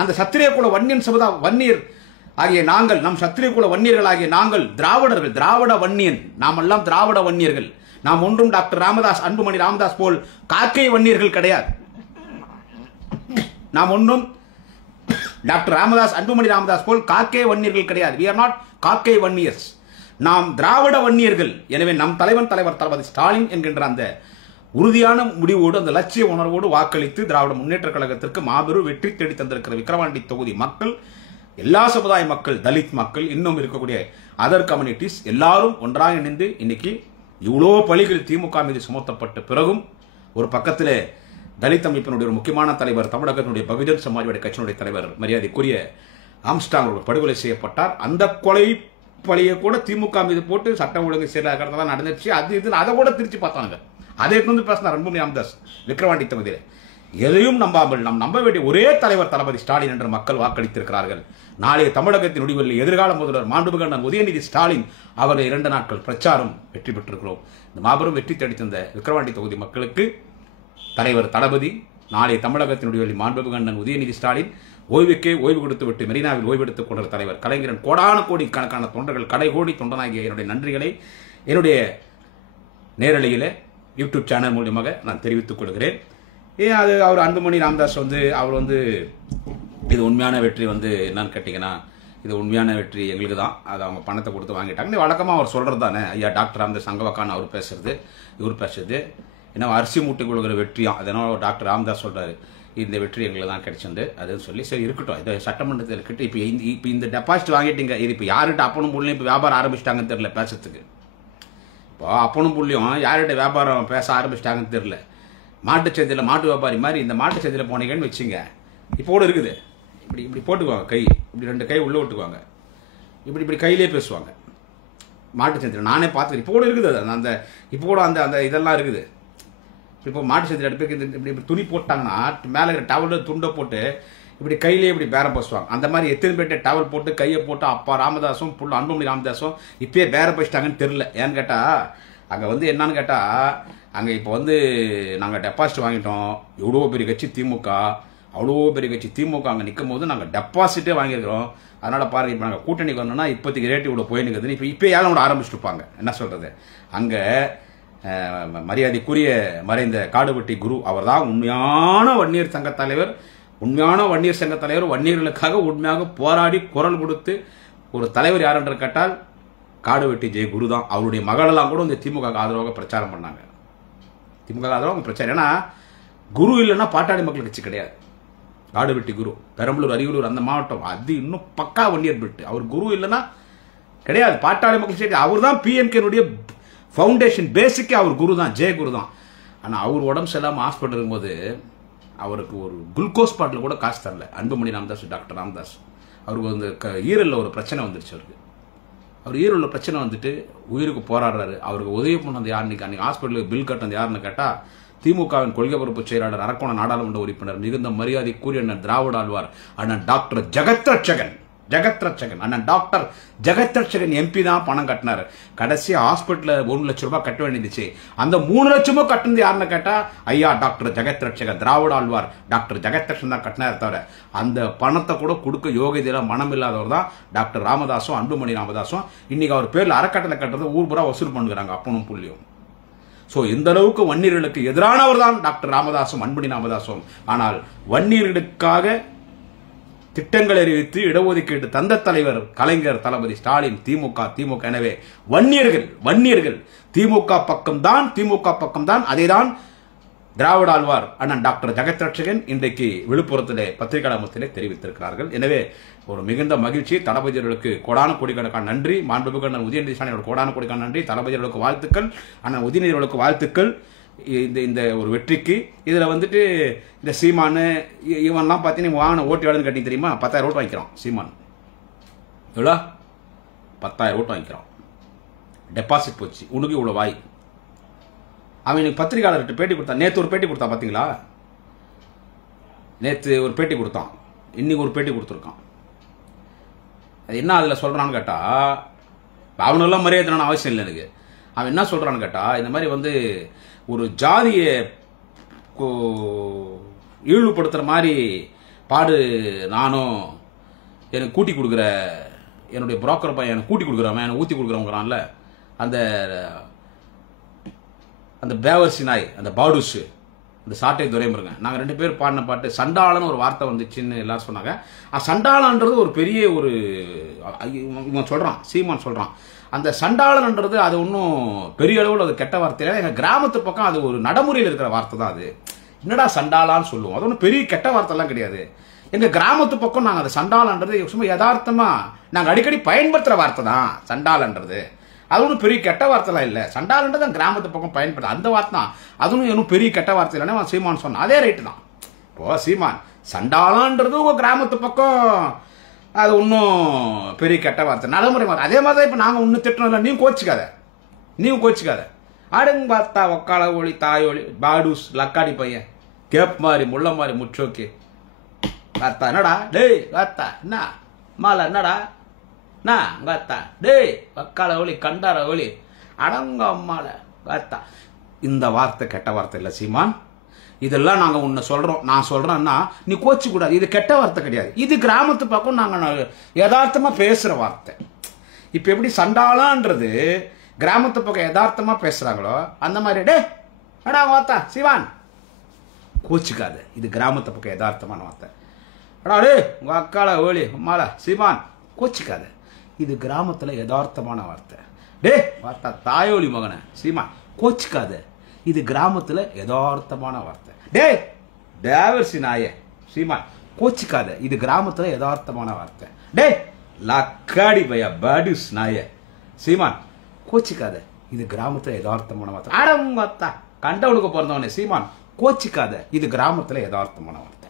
அந்த சத்திரிய குல வன்னியன் வன்னியர் ஆகிய நாங்கள், நம் சத்திரிய குல வன்னியர்கள் ஆகிய நாங்கள் திராவிடர்கள், திராவிட வன்னியன். நாம் எல்லாம் திராவிட வன்னியர்கள். நாம் ஒன்றும் டாக்டர் ராமதாஸ் அன்புமணி ராமதாஸ் போல் காக்கை வன்னியர்கள் கிடையாது. நாம் ஒன்றும் டாக்டர் ராமதாஸ் அன்புமணி ராமதாஸ் போல் காக்கை வன்னியர்கள் கிடையாது. we are not காக்கை வன்னியர்ஸ். நாம் திராவிட வன்னியர்கள். எனவே நம் தலைவர் தளபதி ஸ்டாலின் என்கின்ற அந்த உறுதியான முடிவோடு, அந்த லட்சிய உணர்வோடு வாக்களித்து திராவிட முன்னேற்ற கழகத்திற்கு மாபெரும் வெற்றி தேடி தந்திருக்கிற விக்கிரவாண்டி தொகுதி மக்கள், எல்லா சமுதாய மக்கள், தலித் மக்கள், இன்னும் இருக்கக்கூடிய அதர் கம்யூனிட்டிஸ் எல்லாரும் ஒன்றாக இணைந்து இன்னைக்கு இவ்வளோ பழிகள் திமுக மீது சுமத்தப்பட்ட பிறகும் ஒரு பக்கத்தில் தலித் அமைப்பினுடைய ஒரு முக்கியமான தலைவர், தமிழகத்தினுடைய பகுஜன் சமாஜ்வாடி கட்சியினுடைய தலைவர் மரியாதைக்குரிய ஆம்ஸ்டாங் அவர்கள் படுகொலை செய்யப்பட்டார். அந்த கொலை பழியை கூட திமுக மீது போட்டு சட்டம் ஒழுங்கு சீராக நடந்துச்சு. அதை கூட திருச்சி பார்த்தாங்க. அதை வந்து பேசினார் அன்புமணி ராமதாஸ் விக்கிரவாண்டி தொகுதியில். எதையும் நம்பாமல் நாம் நம்ப வேண்டிய ஒரே தலைவர் தளபதி ஸ்டாலின் என்று மக்கள் வாக்களித்திருக்கிறார்கள். நாளைய தமிழகத்தின் முடிவில் எதிர்கால முதல்வர் மாண்புமிகு அண்ணன் உதயநிதி ஸ்டாலின் அவர்கள் 2 நாட்கள் பிரச்சாரம் வெற்றி பெற்றிருக்கிறோம். இந்த மாபெரும் வெற்றி தேடி தந்த விக்கிரவாண்டி தொகுதி மக்களுக்கு தலைவர் தளபதி, நாளைய தமிழகத்தின் முடிவில் மாண்புமிகு அண்ணன் உதயநிதி ஸ்டாலின் ஓய்வு கொடுத்து விட்டு மெரினாவில் ஓய்வெடுத்துக் கொண்ட தலைவர் கலைஞரன் கோடான கோடி கணக்கான தொண்டர்கள், கடைகோடி தொண்டனாகிய என்னுடைய நன்றிகளை என்னுடைய நேரலையில யூடியூப் சேனல் மூலமாக நான் தெரிவித்துக் கொள்கிறேன். அது அவர் அன்புமணி ராமதாஸ் அவர் இது உண்மையான வெற்றி என்னன்னு கேட்டீங்கன்னா, இது உண்மையான வெற்றி எங்களுக்கு தான். அது அவங்க பணத்தை கொடுத்து வாங்கிட்டாங்க. வழக்கமாக அவர் சொல்றது தானே. ஐயா டாக்டர் ராமதாஸ் சங்கவக்கான் அவர் பேசுறது, இவர் பேசுறது என்ன அரிசி மூட்டை கொடுக்குற வெற்றியும். அதனால டாக்டர் ராமதாஸ் சொல்றாரு இந்த வெற்றி எங்களுக்கு தான் கிடைச்சது அதுன்னு சொல்லி. சரி இருக்கட்டும், இது சட்டமன்றத்தில் கிட்ட இப்போ இந்த டெபாசிட் வாங்கிட்டீங்க. இது இப்போ யார்கிட்ட அப்பனும் புள்ளியும் இப்போ வியாபாரம் ஆரம்பிச்சிட்டாங்கன்னு தெரியல பேசுறதுக்கு. இப்போ அப்பனும் புள்ளியும் யார்கிட்ட வியாபாரம் பேச ஆரம்பிச்சிட்டாங்கன்னு தெரியல. மாட்டுச்சந்தையில் மாட்டு வியாபாரி மாதிரி இந்த மாட்டு சந்தையில் போனீங்கன்னு வச்சுங்க, இப்போ கூட இருக்குது, இப்படி இப்படி போட்டுக்குவாங்க கை, இப்படி 2 கை உள்ளே விட்டுக்குவாங்க, இப்படி இப்படி கையிலே பேசுவாங்க மாட்டு சந்தையில். நானே பார்த்துக்கிறேன், இப்போ கூட இருக்குது அது, அந்த இப்போ கூட அந்த அந்த இதெல்லாம் இருக்குது. இப்போ மாட்டு சந்தையில் எடுத்து இப்படி இப்படி துணி போட்டாங்கன்னா மேலே இருக்கிற டவலில் துண்டை போட்டு இப்படி கையிலே இப்படி பேரம் பேசுவாங்க. அந்த மாதிரி எத்தனை பேர்ட்ட டவல் போட்டு கையை போட்டு அப்பா ராமதாசும் புள்ள அன்புமணி ராமதாசும் இப்பயே பேரம் பேசிட்டாங்கன்னு தெரியல. ஏன்னு கேட்டால் அங்கே வந்து என்னன்னு கேட்டால், அங்கே இப்போ வந்து நாங்கள் டெபாசிட் வாங்கிட்டோம், எவ்வளோ பெரிய கட்சி திமுக, அவ்வளோ பெரிய கட்சி திமுக அங்கே நிற்கும் போது நாங்கள் டெபாசிட்டே வாங்கியிருக்கிறோம். அதனால் பாருங்கள், இப்போ நாங்கள் கூட்டணிக்கு வரணும்னா இப்போதைக்கு ரேட்டு இவ்வளோ போயினுக்குதுன்னு இப்போ ஏழை விட ஆரம்பிச்சுட்டுப்பாங்க. என்ன சொல்கிறது, அங்கே மரியாதைக்குரிய மறைந்த காடுவெட்டி குரு அவர் தான் உண்மையான வன்னியர் சங்க தலைவர். உண்மையான வன்னியர் சங்க தலைவர், வன்னியர்களுக்காக உண்மையாக போராடி குரல் கொடுத்து ஒரு தலைவர் யார் என்று கேட்டால் காடுவெட்டி ஜெய குரு தான். அவருடைய மகளெல்லாம் கூட இந்த திமுக ஆதரவாக பிரச்சாரம் பண்ணாங்க. திமுக ஆதரவாக பிரச்சாரம். ஏன்னா குரு இல்லைன்னா பாட்டாளி மக்கள் கட்சி கிடையாது. காடுவெட்டி குரு பெரம்பலூர், அரியலூர் அந்த மாவட்டம், அது இன்னும் பக்கா வன்னியர் பெல்ட். அவர் குரு இல்லைன்னா கிடையாது பாட்டாளி மக்கள் கட்சி. அவர் தான் பிஎம்கேனுடைய ஃபவுண்டேஷன், பேசிக்கே அவர் குரு தான், ஜெய குரு தான். ஆனால் அவர் உடம்பு சரியில்லாமல் ஹாஸ்பிட்டல் இருக்கும்போது அவருக்கு ஒரு குளுக்கோஸ் பாட்டில் கூட காசு தரல அன்புமணி ராமதாஸ், டாக்டர் ராமதாஸ். அவருக்கு வந்து ஈரலில் ஒரு பிரச்சனை வந்துருச்சு. அவர் ஈரலில் பிரச்சனை வந்துட்டு உயிருக்கு போராடுறாரு. அவருக்கு உதவி பண்ணது யார், அன்னைக்கு ஹாஸ்பிட்டலுக்கு பில் கட்டினது யாருன்னு கேட்டால் திமுகவின் கொள்கை பொறுப்பு செயலாளர், அரக்கோணம் நாடாளுமன்ற உறுப்பினர், மிகுந்த மரியாதைக்குரிய அண்ணன் திராவிட ஆழ்வார் அண்ணன் டாக்டர் ஜெகத்ரட்சகன் அண்ணன் டாக்டர் ஜெகத்ரட்சகன் எம்பி தான் பணம் கட்டினார். கடைசி ஹாஸ்பிட்டலில் 1 லட்சம் ரூபாய் கட்ட வேண்டியதுச்சு. அந்த 3 லட்சமும் கட்டினது யாருன்னு கேட்டா ஐயா டாக்டர் ஜெகத்ரட்சகன், திராவிட ஆழ்வார் டாக்டர் ஜெகத்ரட்சகன் தான் கட்டினார். தவிர அந்த பணத்தை கூட கொடுக்க யோகியதையில மனம் இல்லாதவர் தான் டாக்டர் ராமதாசும் அன்புமணி ராமதாசும். இன்னைக்கு அவர் பேர்ல அறக்கட்டளை கட்டுறது ஊர் பூரா வசூல் பண்ணுறாங்க அப்பனும் புள்ளியும். ஸோ இந்த அளவுக்கு வன்னியர்களுக்கு எதிரானவர் தான் டாக்டர் ராமதாசும் அன்புமணி ராமதாசும். ஆனால் வன்னியர்களுக்காக திட்டங்களை அறிவித்து இடஒதுக்கீடு தந்த தலைவர் கலைஞர் தளபதி ஸ்டாலின், திமுக. எனவே வன்னியர்கள் திமுக பக்கம்தான். அதேதான் திராவிட ஆழ்வார் அண்ணன் டாக்டர் ஜெகத்ரட்சகன் இன்றைக்கு விழுப்புரத்திலே பத்திரிகையாளர் மத்தியிலே தெரிவித்திருக்கிறார்கள். எனவே ஒரு மிகுந்த மகிழ்ச்சி. தளபதிகளுக்கு கோடான கோடிக்கணக்கான நன்றி. மாண்புமிகு அண்ணன் உதயநிதி ஸ்டாலின் கோடான கோடிக்கான நன்றி. தளபதிகளுக்கு வாழ்த்துக்கள், அண்ணன் உதயநிதிகளுக்கு வாழ்த்துக்கள் இந்த ஒரு வெற்றிக்கு. இதில் வந்துட்டு இந்த சீமானு இவன்லாம் பார்த்தீங்கன்னா வாங்கின ஓட்டு எவ்வளோன்னு கேட்டீங்க தெரியுமா? 10,000 ஓட்டு வாங்கிக்கிறான் சீமான். எவ்வளோ? 10,000 ஓட்டு வாங்கிக்கிறான். டெபாசிட் போச்சு. உனக்கு இவ்வளோ வாய். அவன் எனக்கு பத்திரிகையாளர்கிட்ட பேட்டி கொடுத்தான். நேற்று ஒரு பேட்டி கொடுத்தான் பார்த்தீங்களா? நேற்று ஒரு பேட்டி கொடுத்தான், இன்னைக்கு ஒரு பேட்டி கொடுத்துருக்கான். அது என்ன அதில் சொல்கிறான்னு கேட்டால், அவனெல்லாம் மரியாதை அவசியம் இல்லை எனக்கு. அவன் என்ன சொல்கிறான்னு கேட்டால், இந்த மாதிரி வந்து ஒரு ஜாதியை இழிவுபடுத்துகிற மாதிரி பாடு நானும் எனக்கு கூட்டி கொடுக்குற என்னுடைய புரோக்கர் பையன் எனக்கு கூட்டி கொடுக்குறவன், எனக்கு ஊற்றி கொடுக்குறவங்கிறான்ல அந்த அந்த பேவர்சி நாய், அந்த பாடுஷு, அந்த சாட்டை துரைமுருங்க, நாங்கள் 2 பேர் பாடின பாட்டு சண்டாளன்னு ஒரு வார்த்தை வந்துச்சுன்னு எல்லாம் சொன்னாங்க. சண்டாளன்றது ஒரு பெரிய ஒரு இவன் சொல்கிறான், சீமான் சொல்கிறான். அந்த சண்டாளன்ன்றது அது ஒன்றும் பெரிய அளவில் அது கெட்ட வார்த்தை. எங்கள் கிராமத்து பக்கம் அது ஒரு நடைமுறையில் இருக்கிற வார்த்தை தான். அது என்னடா சண்டாளான்னு சொல்லுவோம். அது ஒன்றும் பெரிய கெட்ட வார்த்தைலாம் கிடையாது. எங்கள் கிராமத்து பக்கம் நாங்கள் அந்த சண்டாளன்றது சும்மா யதார்த்தமாக நாங்கள் அடிக்கடி பயன்படுத்துகிற வார்த்தை தான் சண்டாளன்றது. அது ஒன்றும் பெரிய கெட்ட வார்த்தைலாம் இல்லை. சண்டாளன்றது தான் கிராமத்து பக்கம் பயன்படுத்த அந்த வார்த்தை தான். அது ஒன்றும் பெரிய கெட்ட வார்த்தை இல்லைன்னா சீமான் சொன்னான். அதே ரைட்டு தான். இப்போ சீமான் சண்டாளன்றது உங்கள் கிராமத்து பக்கம் அது ஒன்றும் பெரிய கெட்ட வார்த்தை, நடைமுறை வார்த்தை. அதே மாதிரி தான் இப்போ நாங்கள் ஒன்றும் திட்டணும் இல்லை. நீயும் கோச்சிக்காத. அடங்கு பார்த்தா ஒக்கால ஒளி தாய் ஒளி பாடூஸ் லக்காடி பையன் கேப் மாதிரி முள்ள மாதிரி முச்சோக்கி காத்தா என்னடா டேய் காத்தா என்ன மாலை என்னடா காத்தா டேய் ஒக்கால ஒளி கண்டார ஒளி அடங்க மாலை காத்தா. இந்த வார்த்தை கெட்ட வார்த்தை இல்லை சீமான். இதெல்லாம் நாங்கள் உன்னை சொல்கிறோம், நான் சொல்கிறேன்னா நீ கோச்சிக்கூடாது. இது கெட்ட வார்த்தை கிடையாது. இது கிராமத்து பக்கம் நாங்கள் யதார்த்தமாக பேசுகிற வார்த்தை. இப்போ எப்படி சண்டாளான்றது கிராமத்து பக்கம் யதார்த்தமாக பேசுகிறாங்களோ அந்த மாதிரி டே அடா வார்த்தா சிவான் கோச்சிக்காத. இது கிராமத்து பக்கம் யதார்த்தமான வார்த்தை. அடா டே உங்கள் அக்கால ஓலி மாலா சீமான் கோச்சிக்காத. இது கிராமத்தில் யதார்த்தமான வார்த்தை. டே வார்த்தா தாயோலி மகனை சீமான் கோச்சிக்காத. இது கிராமத்தில் யதார்த்தமான வார்த்தை. டே தேவர்சி நாய சீமான் கோச்சிக்காத. இது கிராமத்தில் யதார்த்தமான வார்த்தை. டே லக்காடி பையா பாடிஸ் நாய சீமான் கோச்சிக்காத. இது கிராமத்தில் யதார்த்தமான வார்த்தை. அடங்கத்தா கண்டவனுக்கு பிறந்தவனே சீமான் கோச்சிக்காத. இது கிராமத்துல யதார்த்தமான வார்த்தை.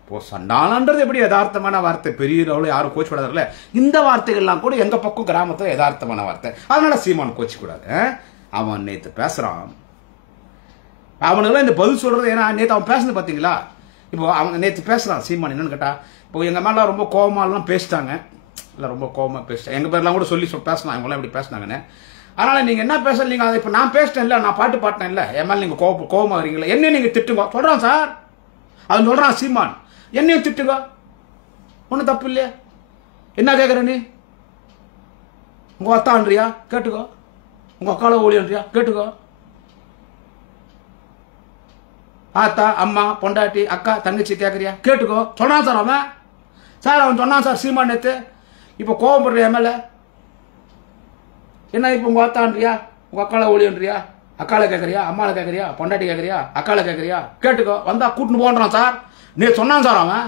இப்போ சண்டாளன்றது எப்படி யதார்த்தமான வார்த்தை, பெரிய அளவில் யாரும் கோச்சு கூடாதுல்ல, இந்த வார்த்தைகள்லாம் கூட எங்க பக்கம் கிராமத்துல யதார்த்தமான வார்த்தை. அதனால சீமான் கோச்சு கூடாது. அவன் நேத்து பேசுறான், அவனுக்குலாம் இந்த பதில் சொல்றது. ஏன்னா நேற்று அவன் பேசுனது பாத்தீங்களா? இப்போ அவங்க நேற்று பேசுறான் சீமான். என்னன்னு கேட்டா, இப்போ எங்க மேல ரொம்ப கோபமாலாம் பேசிட்டாங்க, இல்லை ரொம்ப கோபமா பேசிட்டாங்க, எங்க பேர்லாம் கூட சொல்லி பேசினாங்க, இவங்களாம் இப்படி பேசினாங்கன்னு. அதனால நீங்க என்ன பேசல, நீங்க இப்போ நான் பேசிட்டேன் இல்லை, நான் பாட்டு பாட்டினேன் இல்லை, என் மேல நீங்க கோபமா வரீங்களா, என்ன நீங்க திட்டுங்க சொல்றான் சார். அவன் சொல்றான் சீமான், என்னையும் திட்டுங்க, ஒன்றும் தப்பு இல்லையா, என்ன கேட்குற நீ, உங்க அத்தான்றியா கேட்டுக்கோ, உங்க அக்கால ஊழியன்றியா கேட்டுக்கோ, ஆத்தா அம்மா பொண்டாட்டி அக்கா தங்கச்சி கேட்கறியா கேட்டுக்கோ. சொன்னான் சார் அவன். சார் அவன் சொன்னான் சார் சீமான் நேத்து. இப்போ கோவப்படுறியா மேல என்ன? இப்போ உங்க அத்தான்றியா, உங்க அக்கால ஊழியன்றியா, அக்கால கேட்கறியா, அம்மால கேட்கறியா, பொண்டாட்டி கேட்கறியா, அக்கால கேட்கறியா கேட்டுக்கோ, வந்தா கூட்டுன்னு போன்றான் சார். நீ சொன்னான் சார் அவன்.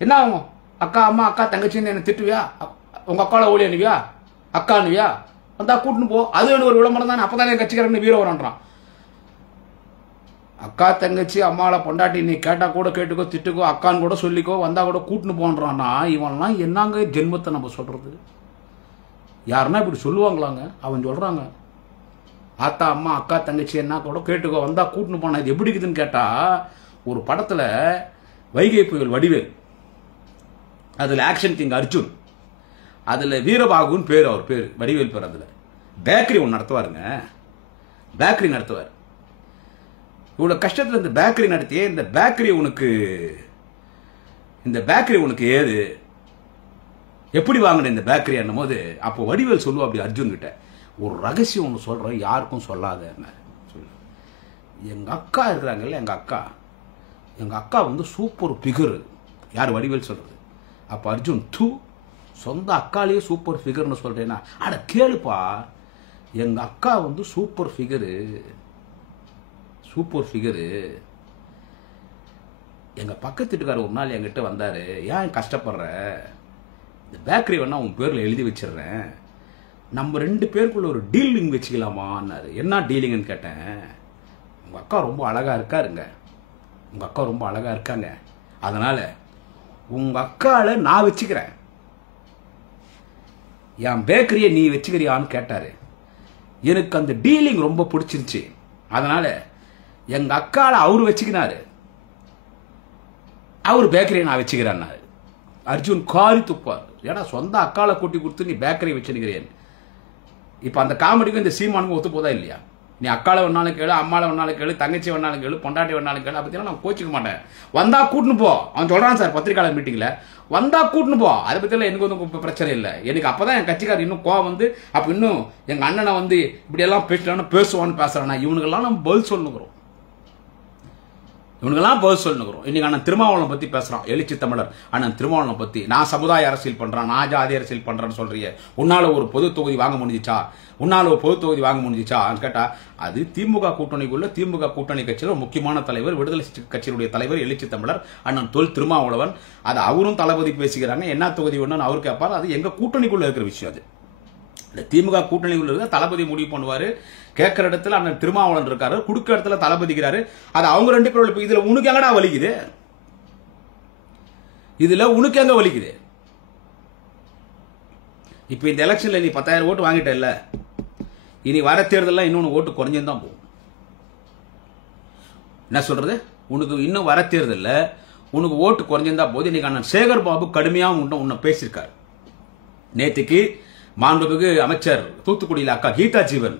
என்ன ஆகும், அக்கா அம்மா அக்கா தங்கச்சின்னு என்ன திட்டுவியா, உங்க அக்கால ஊழியனுவியா, அக்கானுவியா, வந்தா கூட்டுன்னு போ. அது எனக்கு ஒரு விளம்பரம் தானே, அப்பதான் என் கட்சிக்காரன் வீர வரான்றான். அக்கா தங்கச்சி அம்மால பொண்டாட்டி நீ கேட்டா கூட கேட்டுக்கோ, திட்டுக்கோ, அக்கான்னு கூட சொல்லிக்கோ, வந்தா கூட கூட்டுன்னு போன்றான்னா இவன்லாம் என்னங்க ஜென்மத்தை நம்ம சொல்றது? யாருன்னா இப்படி சொல்லுவாங்களாங்க? அவன் சொல்றாங்க ஆத்தா அம்மா அக்கா தங்கச்சி என்ன கூட கேட்டுக்கோ, வந்தா கூட்டுன்னு போனா. இது எப்படி இருக்குதுன்னு கேட்டா, ஒரு படத்துல வைகை புயல் வடிவேல், அதுல ஆக்ஷன் கிங் அர்ஜுன், அதுல வீரபாகுன்னு பேர், அவர் பேர் வடிவேல் பேர். அதுல பேக்கரி ஒன்று நடத்துவாருங்க, பேக்கரி நடத்துவார். இவ்வளவு கஷ்டத்துல இந்த பேக்கரி நடத்தியே, இந்த பேக்கரி உனக்கு ஏது, எப்படி வாங்கின இந்த பேக்கரி என்னும் போது, அப்போ வடிவேல் சொல்லுவா அப்படி அர்ஜுன் கிட்ட, ஒரு ரகசியம் ஒன்று சொல்றேன், யாருக்கும் சொல்லாத. சொல்லு, எங்க அக்கா இருக்கிறாங்கல்ல, எங்க அக்கா வந்து சூப்பர் ஃபிகர். யார்? வடிவேல் சொல்றது. அப்ப அர்ஜுன், தூ சொந்த அக்காலேயே சூப்பர் ஃபிகர்னு சொல்றேன்னா, அட கேளுப்பா, எங்க அக்கா வந்து சூப்பர் ஃபிகரு. எங்க பக்கத்து வீட்டுக்காரர் ஒரு நாள் என்கிட்ட வந்தாரு, ஏன் கஷ்டப்படுற, இந்த பேக்கரி வேணா உன் பேர்ல எழுதி வச்சிடுறேன், நம்ம 2 பேருக்குள்ள ஒரு டீலிங் வச்சுக்கலாமான்னாரு. என்ன டீலிங்னு கேட்டேன். உங்க அக்கா ரொம்ப அழகா இருக்காங்க, அதனால உங்க அக்கால நான் வச்சுக்கிறேன், என் பேக்கரியை நீ வச்சுக்கிறியான்னு கேட்டாரு. எனக்கு அந்த டீலிங் ரொம்ப பிடிச்சிருச்சு, அதனால எங்க அக்கால அவரு வச்சுக்கினாரு, அவர் பேக்கரியை நான் வச்சுக்கிறேன். அர்ஜுன் காரி துப்பார். ஏன்னா சொந்த அக்கால கூட்டி கொடுத்து நீ பேக்கரி வச்சுக்கிறேன். இப்ப அந்த காமெடிக்கும் இந்த சீமானுக்கும் ஒத்து போதா இல்லையா? நீ அக்கால வேணாலும் கேளு, அம்மால வேணாலும் கேளு, தங்கச்சி வேணாலும் கேளு, பொண்டாட்டி வேணாலும் கேளு, அதை பத்தி நான் கோச்சிக்க மாட்டேன். வந்தா கூட்டுன்னு போ. அவன் சொல்றான் சார் பத்திரிகையாளர் மீட்டிங்ல, வந்தா கூட்டுன்னு போ, அதை பத்தி எனக்கு வந்து பிரச்சனை இல்லை. எனக்கு அப்பதான் என் கட்சிக்காரர் இன்னும் கோவம் வந்து, அப்ப இன்னும் எங்க அண்ணனை வந்து இப்படி எல்லாம் பேசுவான்னு பேசுறானா, இவனுக்கெல்லாம் நம்ம பதில் சொல்லுகிறோம். இன்னைக்கு அண்ணன் திருமாவளவன் பத்தி பேசுறான், எழுச்சி தமிழர் அண்ணன் திருமாவளவன் பத்தி. நான் சமுதாய அரசியல் பண்றேன், நான் ஜாதி அரசியல் பண்றேன்னு சொல்றீங்க, உன்னால ஒரு பொது தொகுதி வாங்க முடிஞ்சிச்சா கேட்டா, அது திமுக கூட்டணிக்குள்ள, திமுக கூட்டணி கட்சியில முக்கியமான தலைவர், விடுதலை கட்சியினுடைய தலைவர் எழுச்சி தமிழர் அண்ணன் தொல் திருமாவளவன். அது அவரும் தளபதி பேசிக்கிறாங்க, என்ன தொகுதி வேணும்னு அவர் கேட்பாரு. அது எங்க கூட்டணிக்குள்ள இருக்கிற விஷயம். அது திமுக கூட்டணிக்குள்ள இருக்க தளபதி முடிவு பண்ணுவாரு. கேட்கிற இடத்துல அண்ணன் திருமாவளவன் இருக்காரு, குடுக்க இடத்துல தளபதிக்கிறாரு. அது அவங்க 2 பேரும். இதுல உனக்கு எங்கடா வலிக்குது? இப்ப இந்த எலெக்ஷன்ல நீ 10,000 ஓட்டு வாங்கிட்ட இல்ல, இனி வர தேர்தல் இன்னொன்னு ஓட்டு குறைஞ்சுதான் போகும். என்ன சொல்றது? உனக்கு இன்னும் வர தேர்தல் உனக்கு ஓட்டு குறைஞ்சிருந்தா போது. இன்னைக்கு அண்ணன் சேகர் பாபு கடுமையா உன்னை பேசியிருக்காரு. நேற்றுக்கு மாண்புமிகு அமைச்சர் தூத்துக்குடியில் அக்கா கீதா ஜீவன்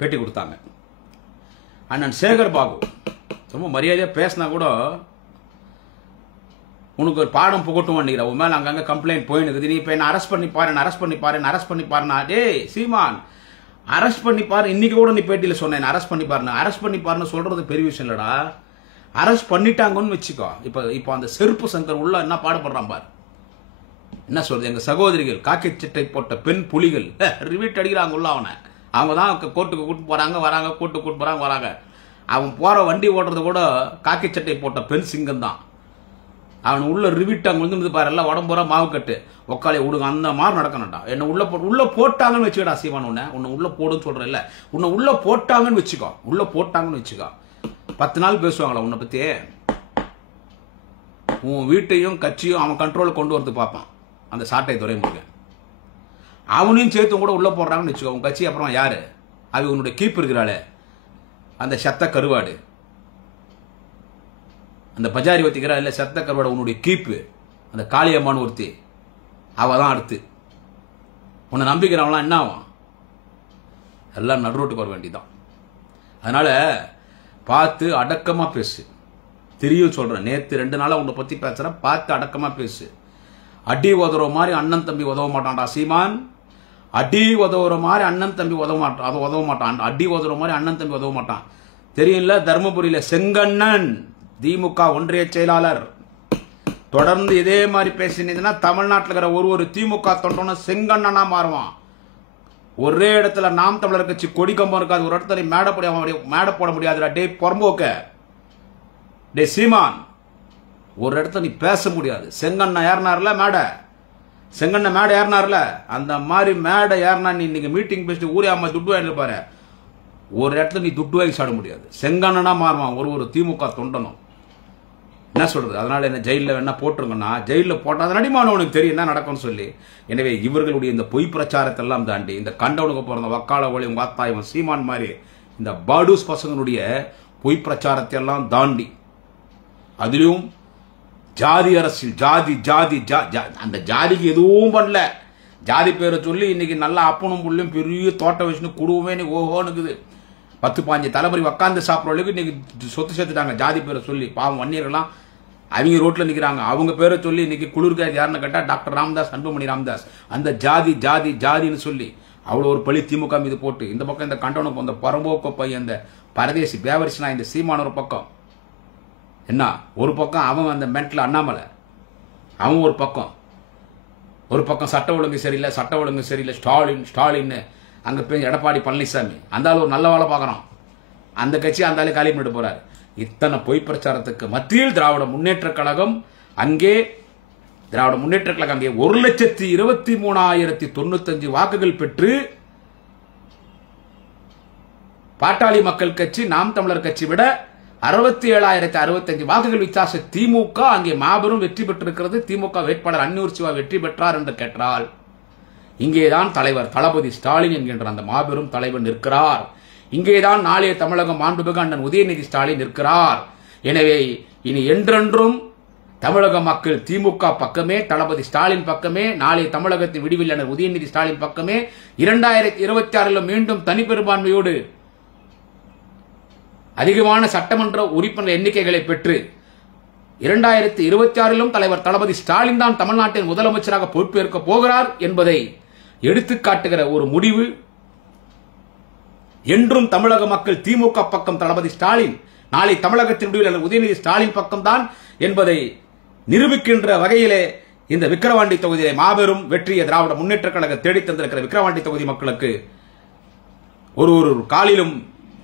பேட்டி கொடுத்தாங்க. அண்ணன் சேகர் பாபு ரொம்ப மரியாதையா பேசினா கூட உனக்கு ஒரு பாடம் புகட்டும் பண்ணிக்கிற, உன் மேல அங்கங்க கம்ப்ளைண்ட் போயினுக்குது, நீ இப்ப என்ன அரெஸ்ட் பண்ணி பாருனா, டேய் சீமான் அரெஸ்ட் பண்ணி பாரு. இன்னைக்கு கூட நீ பேட்டியில சொன்ன அரெஸ்ட் பண்ணி பாருன்னு சொல்றது பெரிய விஷயம் இல்லடா. அரெஸ்ட் பண்ணிட்டாங்கன்னு வச்சுக்கோ. இப்ப அந்த செருப்பு சங்கர் உள்ள என்ன பாடுபடுறான் பாரு. என்ன சொல்றது, எங்க சகோதரிகள் காக்கி சட்டை போட்ட பெண் புலிகள் ரிவீட் அடிக்கிறாங்க உள்ள. அவங்க தான் கோர்ட்டுக்கு கூட்டு போறாங்க வராங்க, கோர்ட்டுக்கு கூட்டு போறாங்க வராங்க. அவன் போற வண்டி ஓட்டுறது கூட காக்கி சட்டை போட்ட பெண் சிங்கம் தான். அவன் உள்ள ரிவிட் அங்க வந்து பாரு, எல்லாம் உடம்புற மாவு கட்டு ஒக்காலே விடுங்க, அந்த மாதிரி நடக்கணும்டா. என்ன உள்ள போட்டாங்கன்னு வச்சுக்கடா சீமான், உன்னை உள்ள போடுன்னு சொல்ற இல்ல, உன்னை உள்ள போட்டாங்கன்னு வச்சுக்கோ. 10 நாள் பேசுவாங்களா உன்னை பத்தி? உன் வீட்டையும் கட்சியும் அவன் கண்ட்ரோல் கொண்டு வரது பார்ப்பான் அந்த சாட்டை துரைமுருகன். அவனையும் சேர்த்து கூட உள்ள போடுறாங்கன்னு வச்சுக்கோ. உன் கட்சி அப்புறம் யாரு? அது உன்னுடைய கீப் இருக்கிறாளே அந்த செத்த கருவாடு, அந்த பஜாரி வத்திக்கிறா இல்ல செத்த கருவாடு, உன்னுடைய கீப்பு அந்த காளியம்மான்னு ஒருத்தி, அவ தான் அடுத்து. உன்னை நம்பிக்கிறவங்களாம் என்ன ஆகும்? எல்லாம் நடுரோட்டுக்கு வர வேண்டியதான். அதனால பார்த்து அடக்கமா பேசு. தெரியும் சொல்றேன், நேத்து 2 நாளா உன்னை பத்தி பேசுறேன், பார்த்து அடக்கமா பேசு. அடி உதவுற மாதிரி அண்ணன் தம்பி உதவ மாட்டான்டா சீமான். அடி உதவுற மாதிரி அண்ணன் தம்பி உதவ மாட்டான். அடி உதவுற மாதிரி அண்ணன் தம்பி உதவ மாட்டான். தெரியல, தர்மபுரியில செங்கண்ணன் திமுக ஒன்றிய செயலாளர் தொடர்ந்து இதே மாதிரி பேசினீங்கன்னா தமிழ்நாட்டில் இருக்கிற ஒரு திமுக தொண்டனும் செங்கண்ணனா மாறுவான். ஒரே இடத்துல நாம் தமிழர் கட்சி கொடி கம்பம் இருக்காது, ஒரு இடத்துல மேடை போட முடியாதுடா. டே பொறம்போக்க, டே சீமான், ஒரு இடத்துல நீ பேச முடியாது. செங்கண்ணா ஏறினார்ல மேடை, செங்கண்ண மேடை ஏறினார்ல, அந்த மாதிரி மேடை ஏறினா நீ இன்னைக்கு மீட்டிங் பேசிட்டு ஊரே அம்மா துட்டு வாங்கிட்டு பாரு, ஒரு இடத்துல நீ துட்டு வாங்கி சாட முடியாது. செங்கண்ணனா மாறுவான் ஒரு திமுக தொண்டனும். என்ன சொல்றது? அதனால என்ன ஜெயிலில் வேணா போட்டுருங்கன்னா, ஜெயிலில் போட்டால் நடிமான உனக்கு தெரியும் என்ன நடக்கும்னு சொல்லி. எனவே இவர்களுடைய இந்த பொய் பிரச்சாரத்தை எல்லாம் தாண்டி இந்த கண்டவனுக்கு பிறந்த வக்கால ஒளி உங்க அத்தாயும் சீமான் மாதிரி இந்த பாடூஸ் பசங்களுடைய பொய் பிரச்சாரத்தை எல்லாம் தாண்டி, அதிலும் ஜாதி அரசியல், ஜாதி அந்த ஜாதிக்கு எதுவும் பண்ணல. ஜாதி பேரை சொல்லி இன்னைக்கு நல்லா அப்பனும் புள்ளையும் பெரிய தோட்டம் வச்சுன்னு குடும்பமே இன்னைக்கு ஓஹோனுக்குது. 10-15 தலைமுறை உட்காந்து சாப்பிட்றவங்களுக்கு இன்னைக்கு சொத்து சேர்த்துட்டாங்க ஜாதி பேரை சொல்லி. பாவம் வன்னியர்கள்லாம் அவங்க ரோட்ல நிக்கிறாங்க. அவங்க பேரை சொல்லி இன்னைக்கு குளிர்காய் யாருன்னு கேட்டா டாக்டர் ராமதாஸ், அன்புமணி ராமதாஸ். அந்த ஜாதின்னு சொல்லி அவ்வளவு ஒரு பழி திமுக மீது போட்டு, இந்த பக்கம் இந்த கண்டவனுக்கு அந்த பரம்போக்க பையன் இந்த பரதேசி பேவரிசினா இந்த சீமான ஒரு பக்கம் என்ன, ஒரு பக்கம் அவன் அந்த மென்டல் அண்ணாமலை, அவன் ஒரு பக்கம் சட்ட ஒழுங்கு சரியில்லை ஸ்டாலின் அங்க போய் எடப்பாடி பழனிசாமி, அந்த ஆள் ஒரு நல்ல வேலை பார்க்கறான், அந்த கட்சி அந்த ஆளு காலி பண்ணிட்டு போறாரு. இத்தனை பொய் பிரச்சாரத்துக்கு மத்தியில் திராவிட முன்னேற்ற கழகம் அங்கே 1,23,095 வாக்குகள் பெற்று பாட்டாளி மக்கள் கட்சி நாம் தமிழர் கட்சி விட 67,065 வாக்குகள் வித்தியாச திமுக அங்கே மாபெரும் வெற்றி பெற்றிருக்கிறது. திமுக வேட்பாளர் அன்னியூர் சிவா வெற்றி பெற்றார் என்று கேட்டால், இங்கேதான் தலைவர் தளபதி ஸ்டாலின் என்கின்ற அந்த மாபெரும் தலைவர் நிற்கிறார். இங்கேதான் நாளைய தமிழகம் மாண்புமிகு அண்ணன் உதயநிதி ஸ்டாலின் நிற்கிறார். எனவே இனி என்றென்றும் தமிழக மக்கள் திமுக பக்கமே, தளபதி ஸ்டாலின் பக்கமே, நாளைய தமிழகத்தின் விடிவெள்ளனர் உதயநிதி ஸ்டாலின் பக்கமே. 2026 மீண்டும் தனிப்பெரும்பான்மையோடு அதிகமான சட்டமன்ற உறுப்பினர் எண்ணிக்கைகளை பெற்று 2026 தலைவர் தளபதி ஸ்டாலின் தான் தமிழ்நாட்டின் முதலமைச்சராக பொறுப்பேற்க போகிறார் என்பதை எடுத்துக்காட்டுகிற ஒரு முடிவு. என்றும் தமிழக மக்கள் திமுக பக்கம் தளபதி ஸ்டாலின், நாளை தமிழகத்தின் முடிவில் உதயநிதி ஸ்டாலின் பக்கம் தான் என்பதை நிரூபிக்கின்ற வகையிலே இந்த விக்கிரவாண்டி தொகுதியிலே மாபெரும் வெற்றியை திராவிட முன்னேற்ற கழக தேடி தந்திருக்கிற விக்கிரவாண்டி தொகுதி மக்களுக்கு ஒரு காலிலும்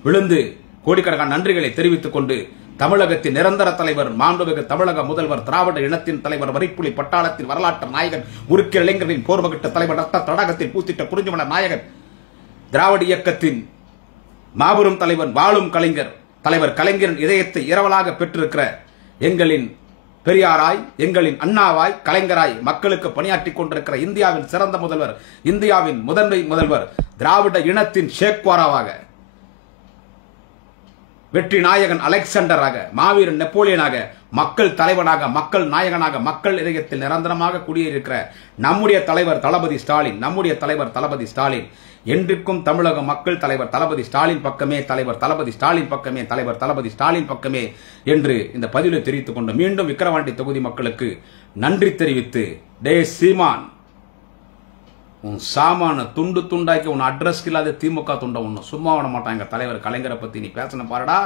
விழுந்து கோடிக்கணக்கான நன்றிகளை தெரிவித்துக் கொண்டு, தமிழகத்தின் நிரந்தர தலைவர் மாண்புமிகு தமிழக முதல்வர், திராவிட இனத்தின் தலைவர், வரிப்புலி பட்டாளத்தின் வரலாற்று நாயகன், உருக்கிய இளைஞர்களின் போர்மகிட்ட தலைவர், ரத்த தடாகத்தில் பூத்திட்ட குறிஞ்சிமலர் நாயகன், திராவிட இயக்கத்தின் மாபெரும் தலைவர், வாழும் கலைஞர், தலைவர் கலைஞரின் இதயத்தை இரவலாக பெற்றிருக்கிற எங்களின் பெரியாராய், எங்களின் அண்ணாவாய், கலைஞராய் மக்களுக்கு பணியாற்றிக் கொண்டிருக்கிற இந்தியாவின் சிறந்த முதல்வர், இந்தியாவின் முதன்மை முதல்வர், திராவிட இனத்தின் ஷேக்வாராவாக, வெற்றி நாயகன் அலெக்சாண்டராக, மாவீரன் நெப்போலியனாக, மக்கள் தலைவனாக, மக்கள் நாயகனாக, மக்கள் இதயத்தில் நிரந்தரமாக குடியேறியிருக்கிற நம்முடைய தலைவர் தளபதி ஸ்டாலின், நம்முடைய தலைவர் தளபதி ஸ்டாலின் என்றுக்கும் தமிழக மக்கள் தலைவர் தளபதி ஸ்டாலின் பக்கமே, தலைவர் தளபதி ஸ்டாலின் பக்கமே, தலைவர் தளபதி ஸ்டாலின் பக்கமே என்று இந்த பதிலை தெரிவித்துக் கொண்டு மீண்டும் விக்கிரவாண்டி தொகுதி மக்களுக்கு நன்றி தெரிவித்து, டே சீமான், உன் சாமான துண்டு துண்டாக்கி உன் அட்ரஸ் இல்லாத திமுக துண்டை உன்னை சும்மா விட மாட்டான். எங்க தலைவர் கலைஞரை பத்தி நீ பேசன பாருடா,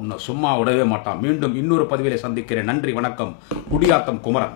உன்னை சும்மா விடவே மாட்டான். மீண்டும் இன்னொரு பதிவிலே சந்திக்கிறேன். நன்றி, வணக்கம். குடியாத்தம் குமரன்.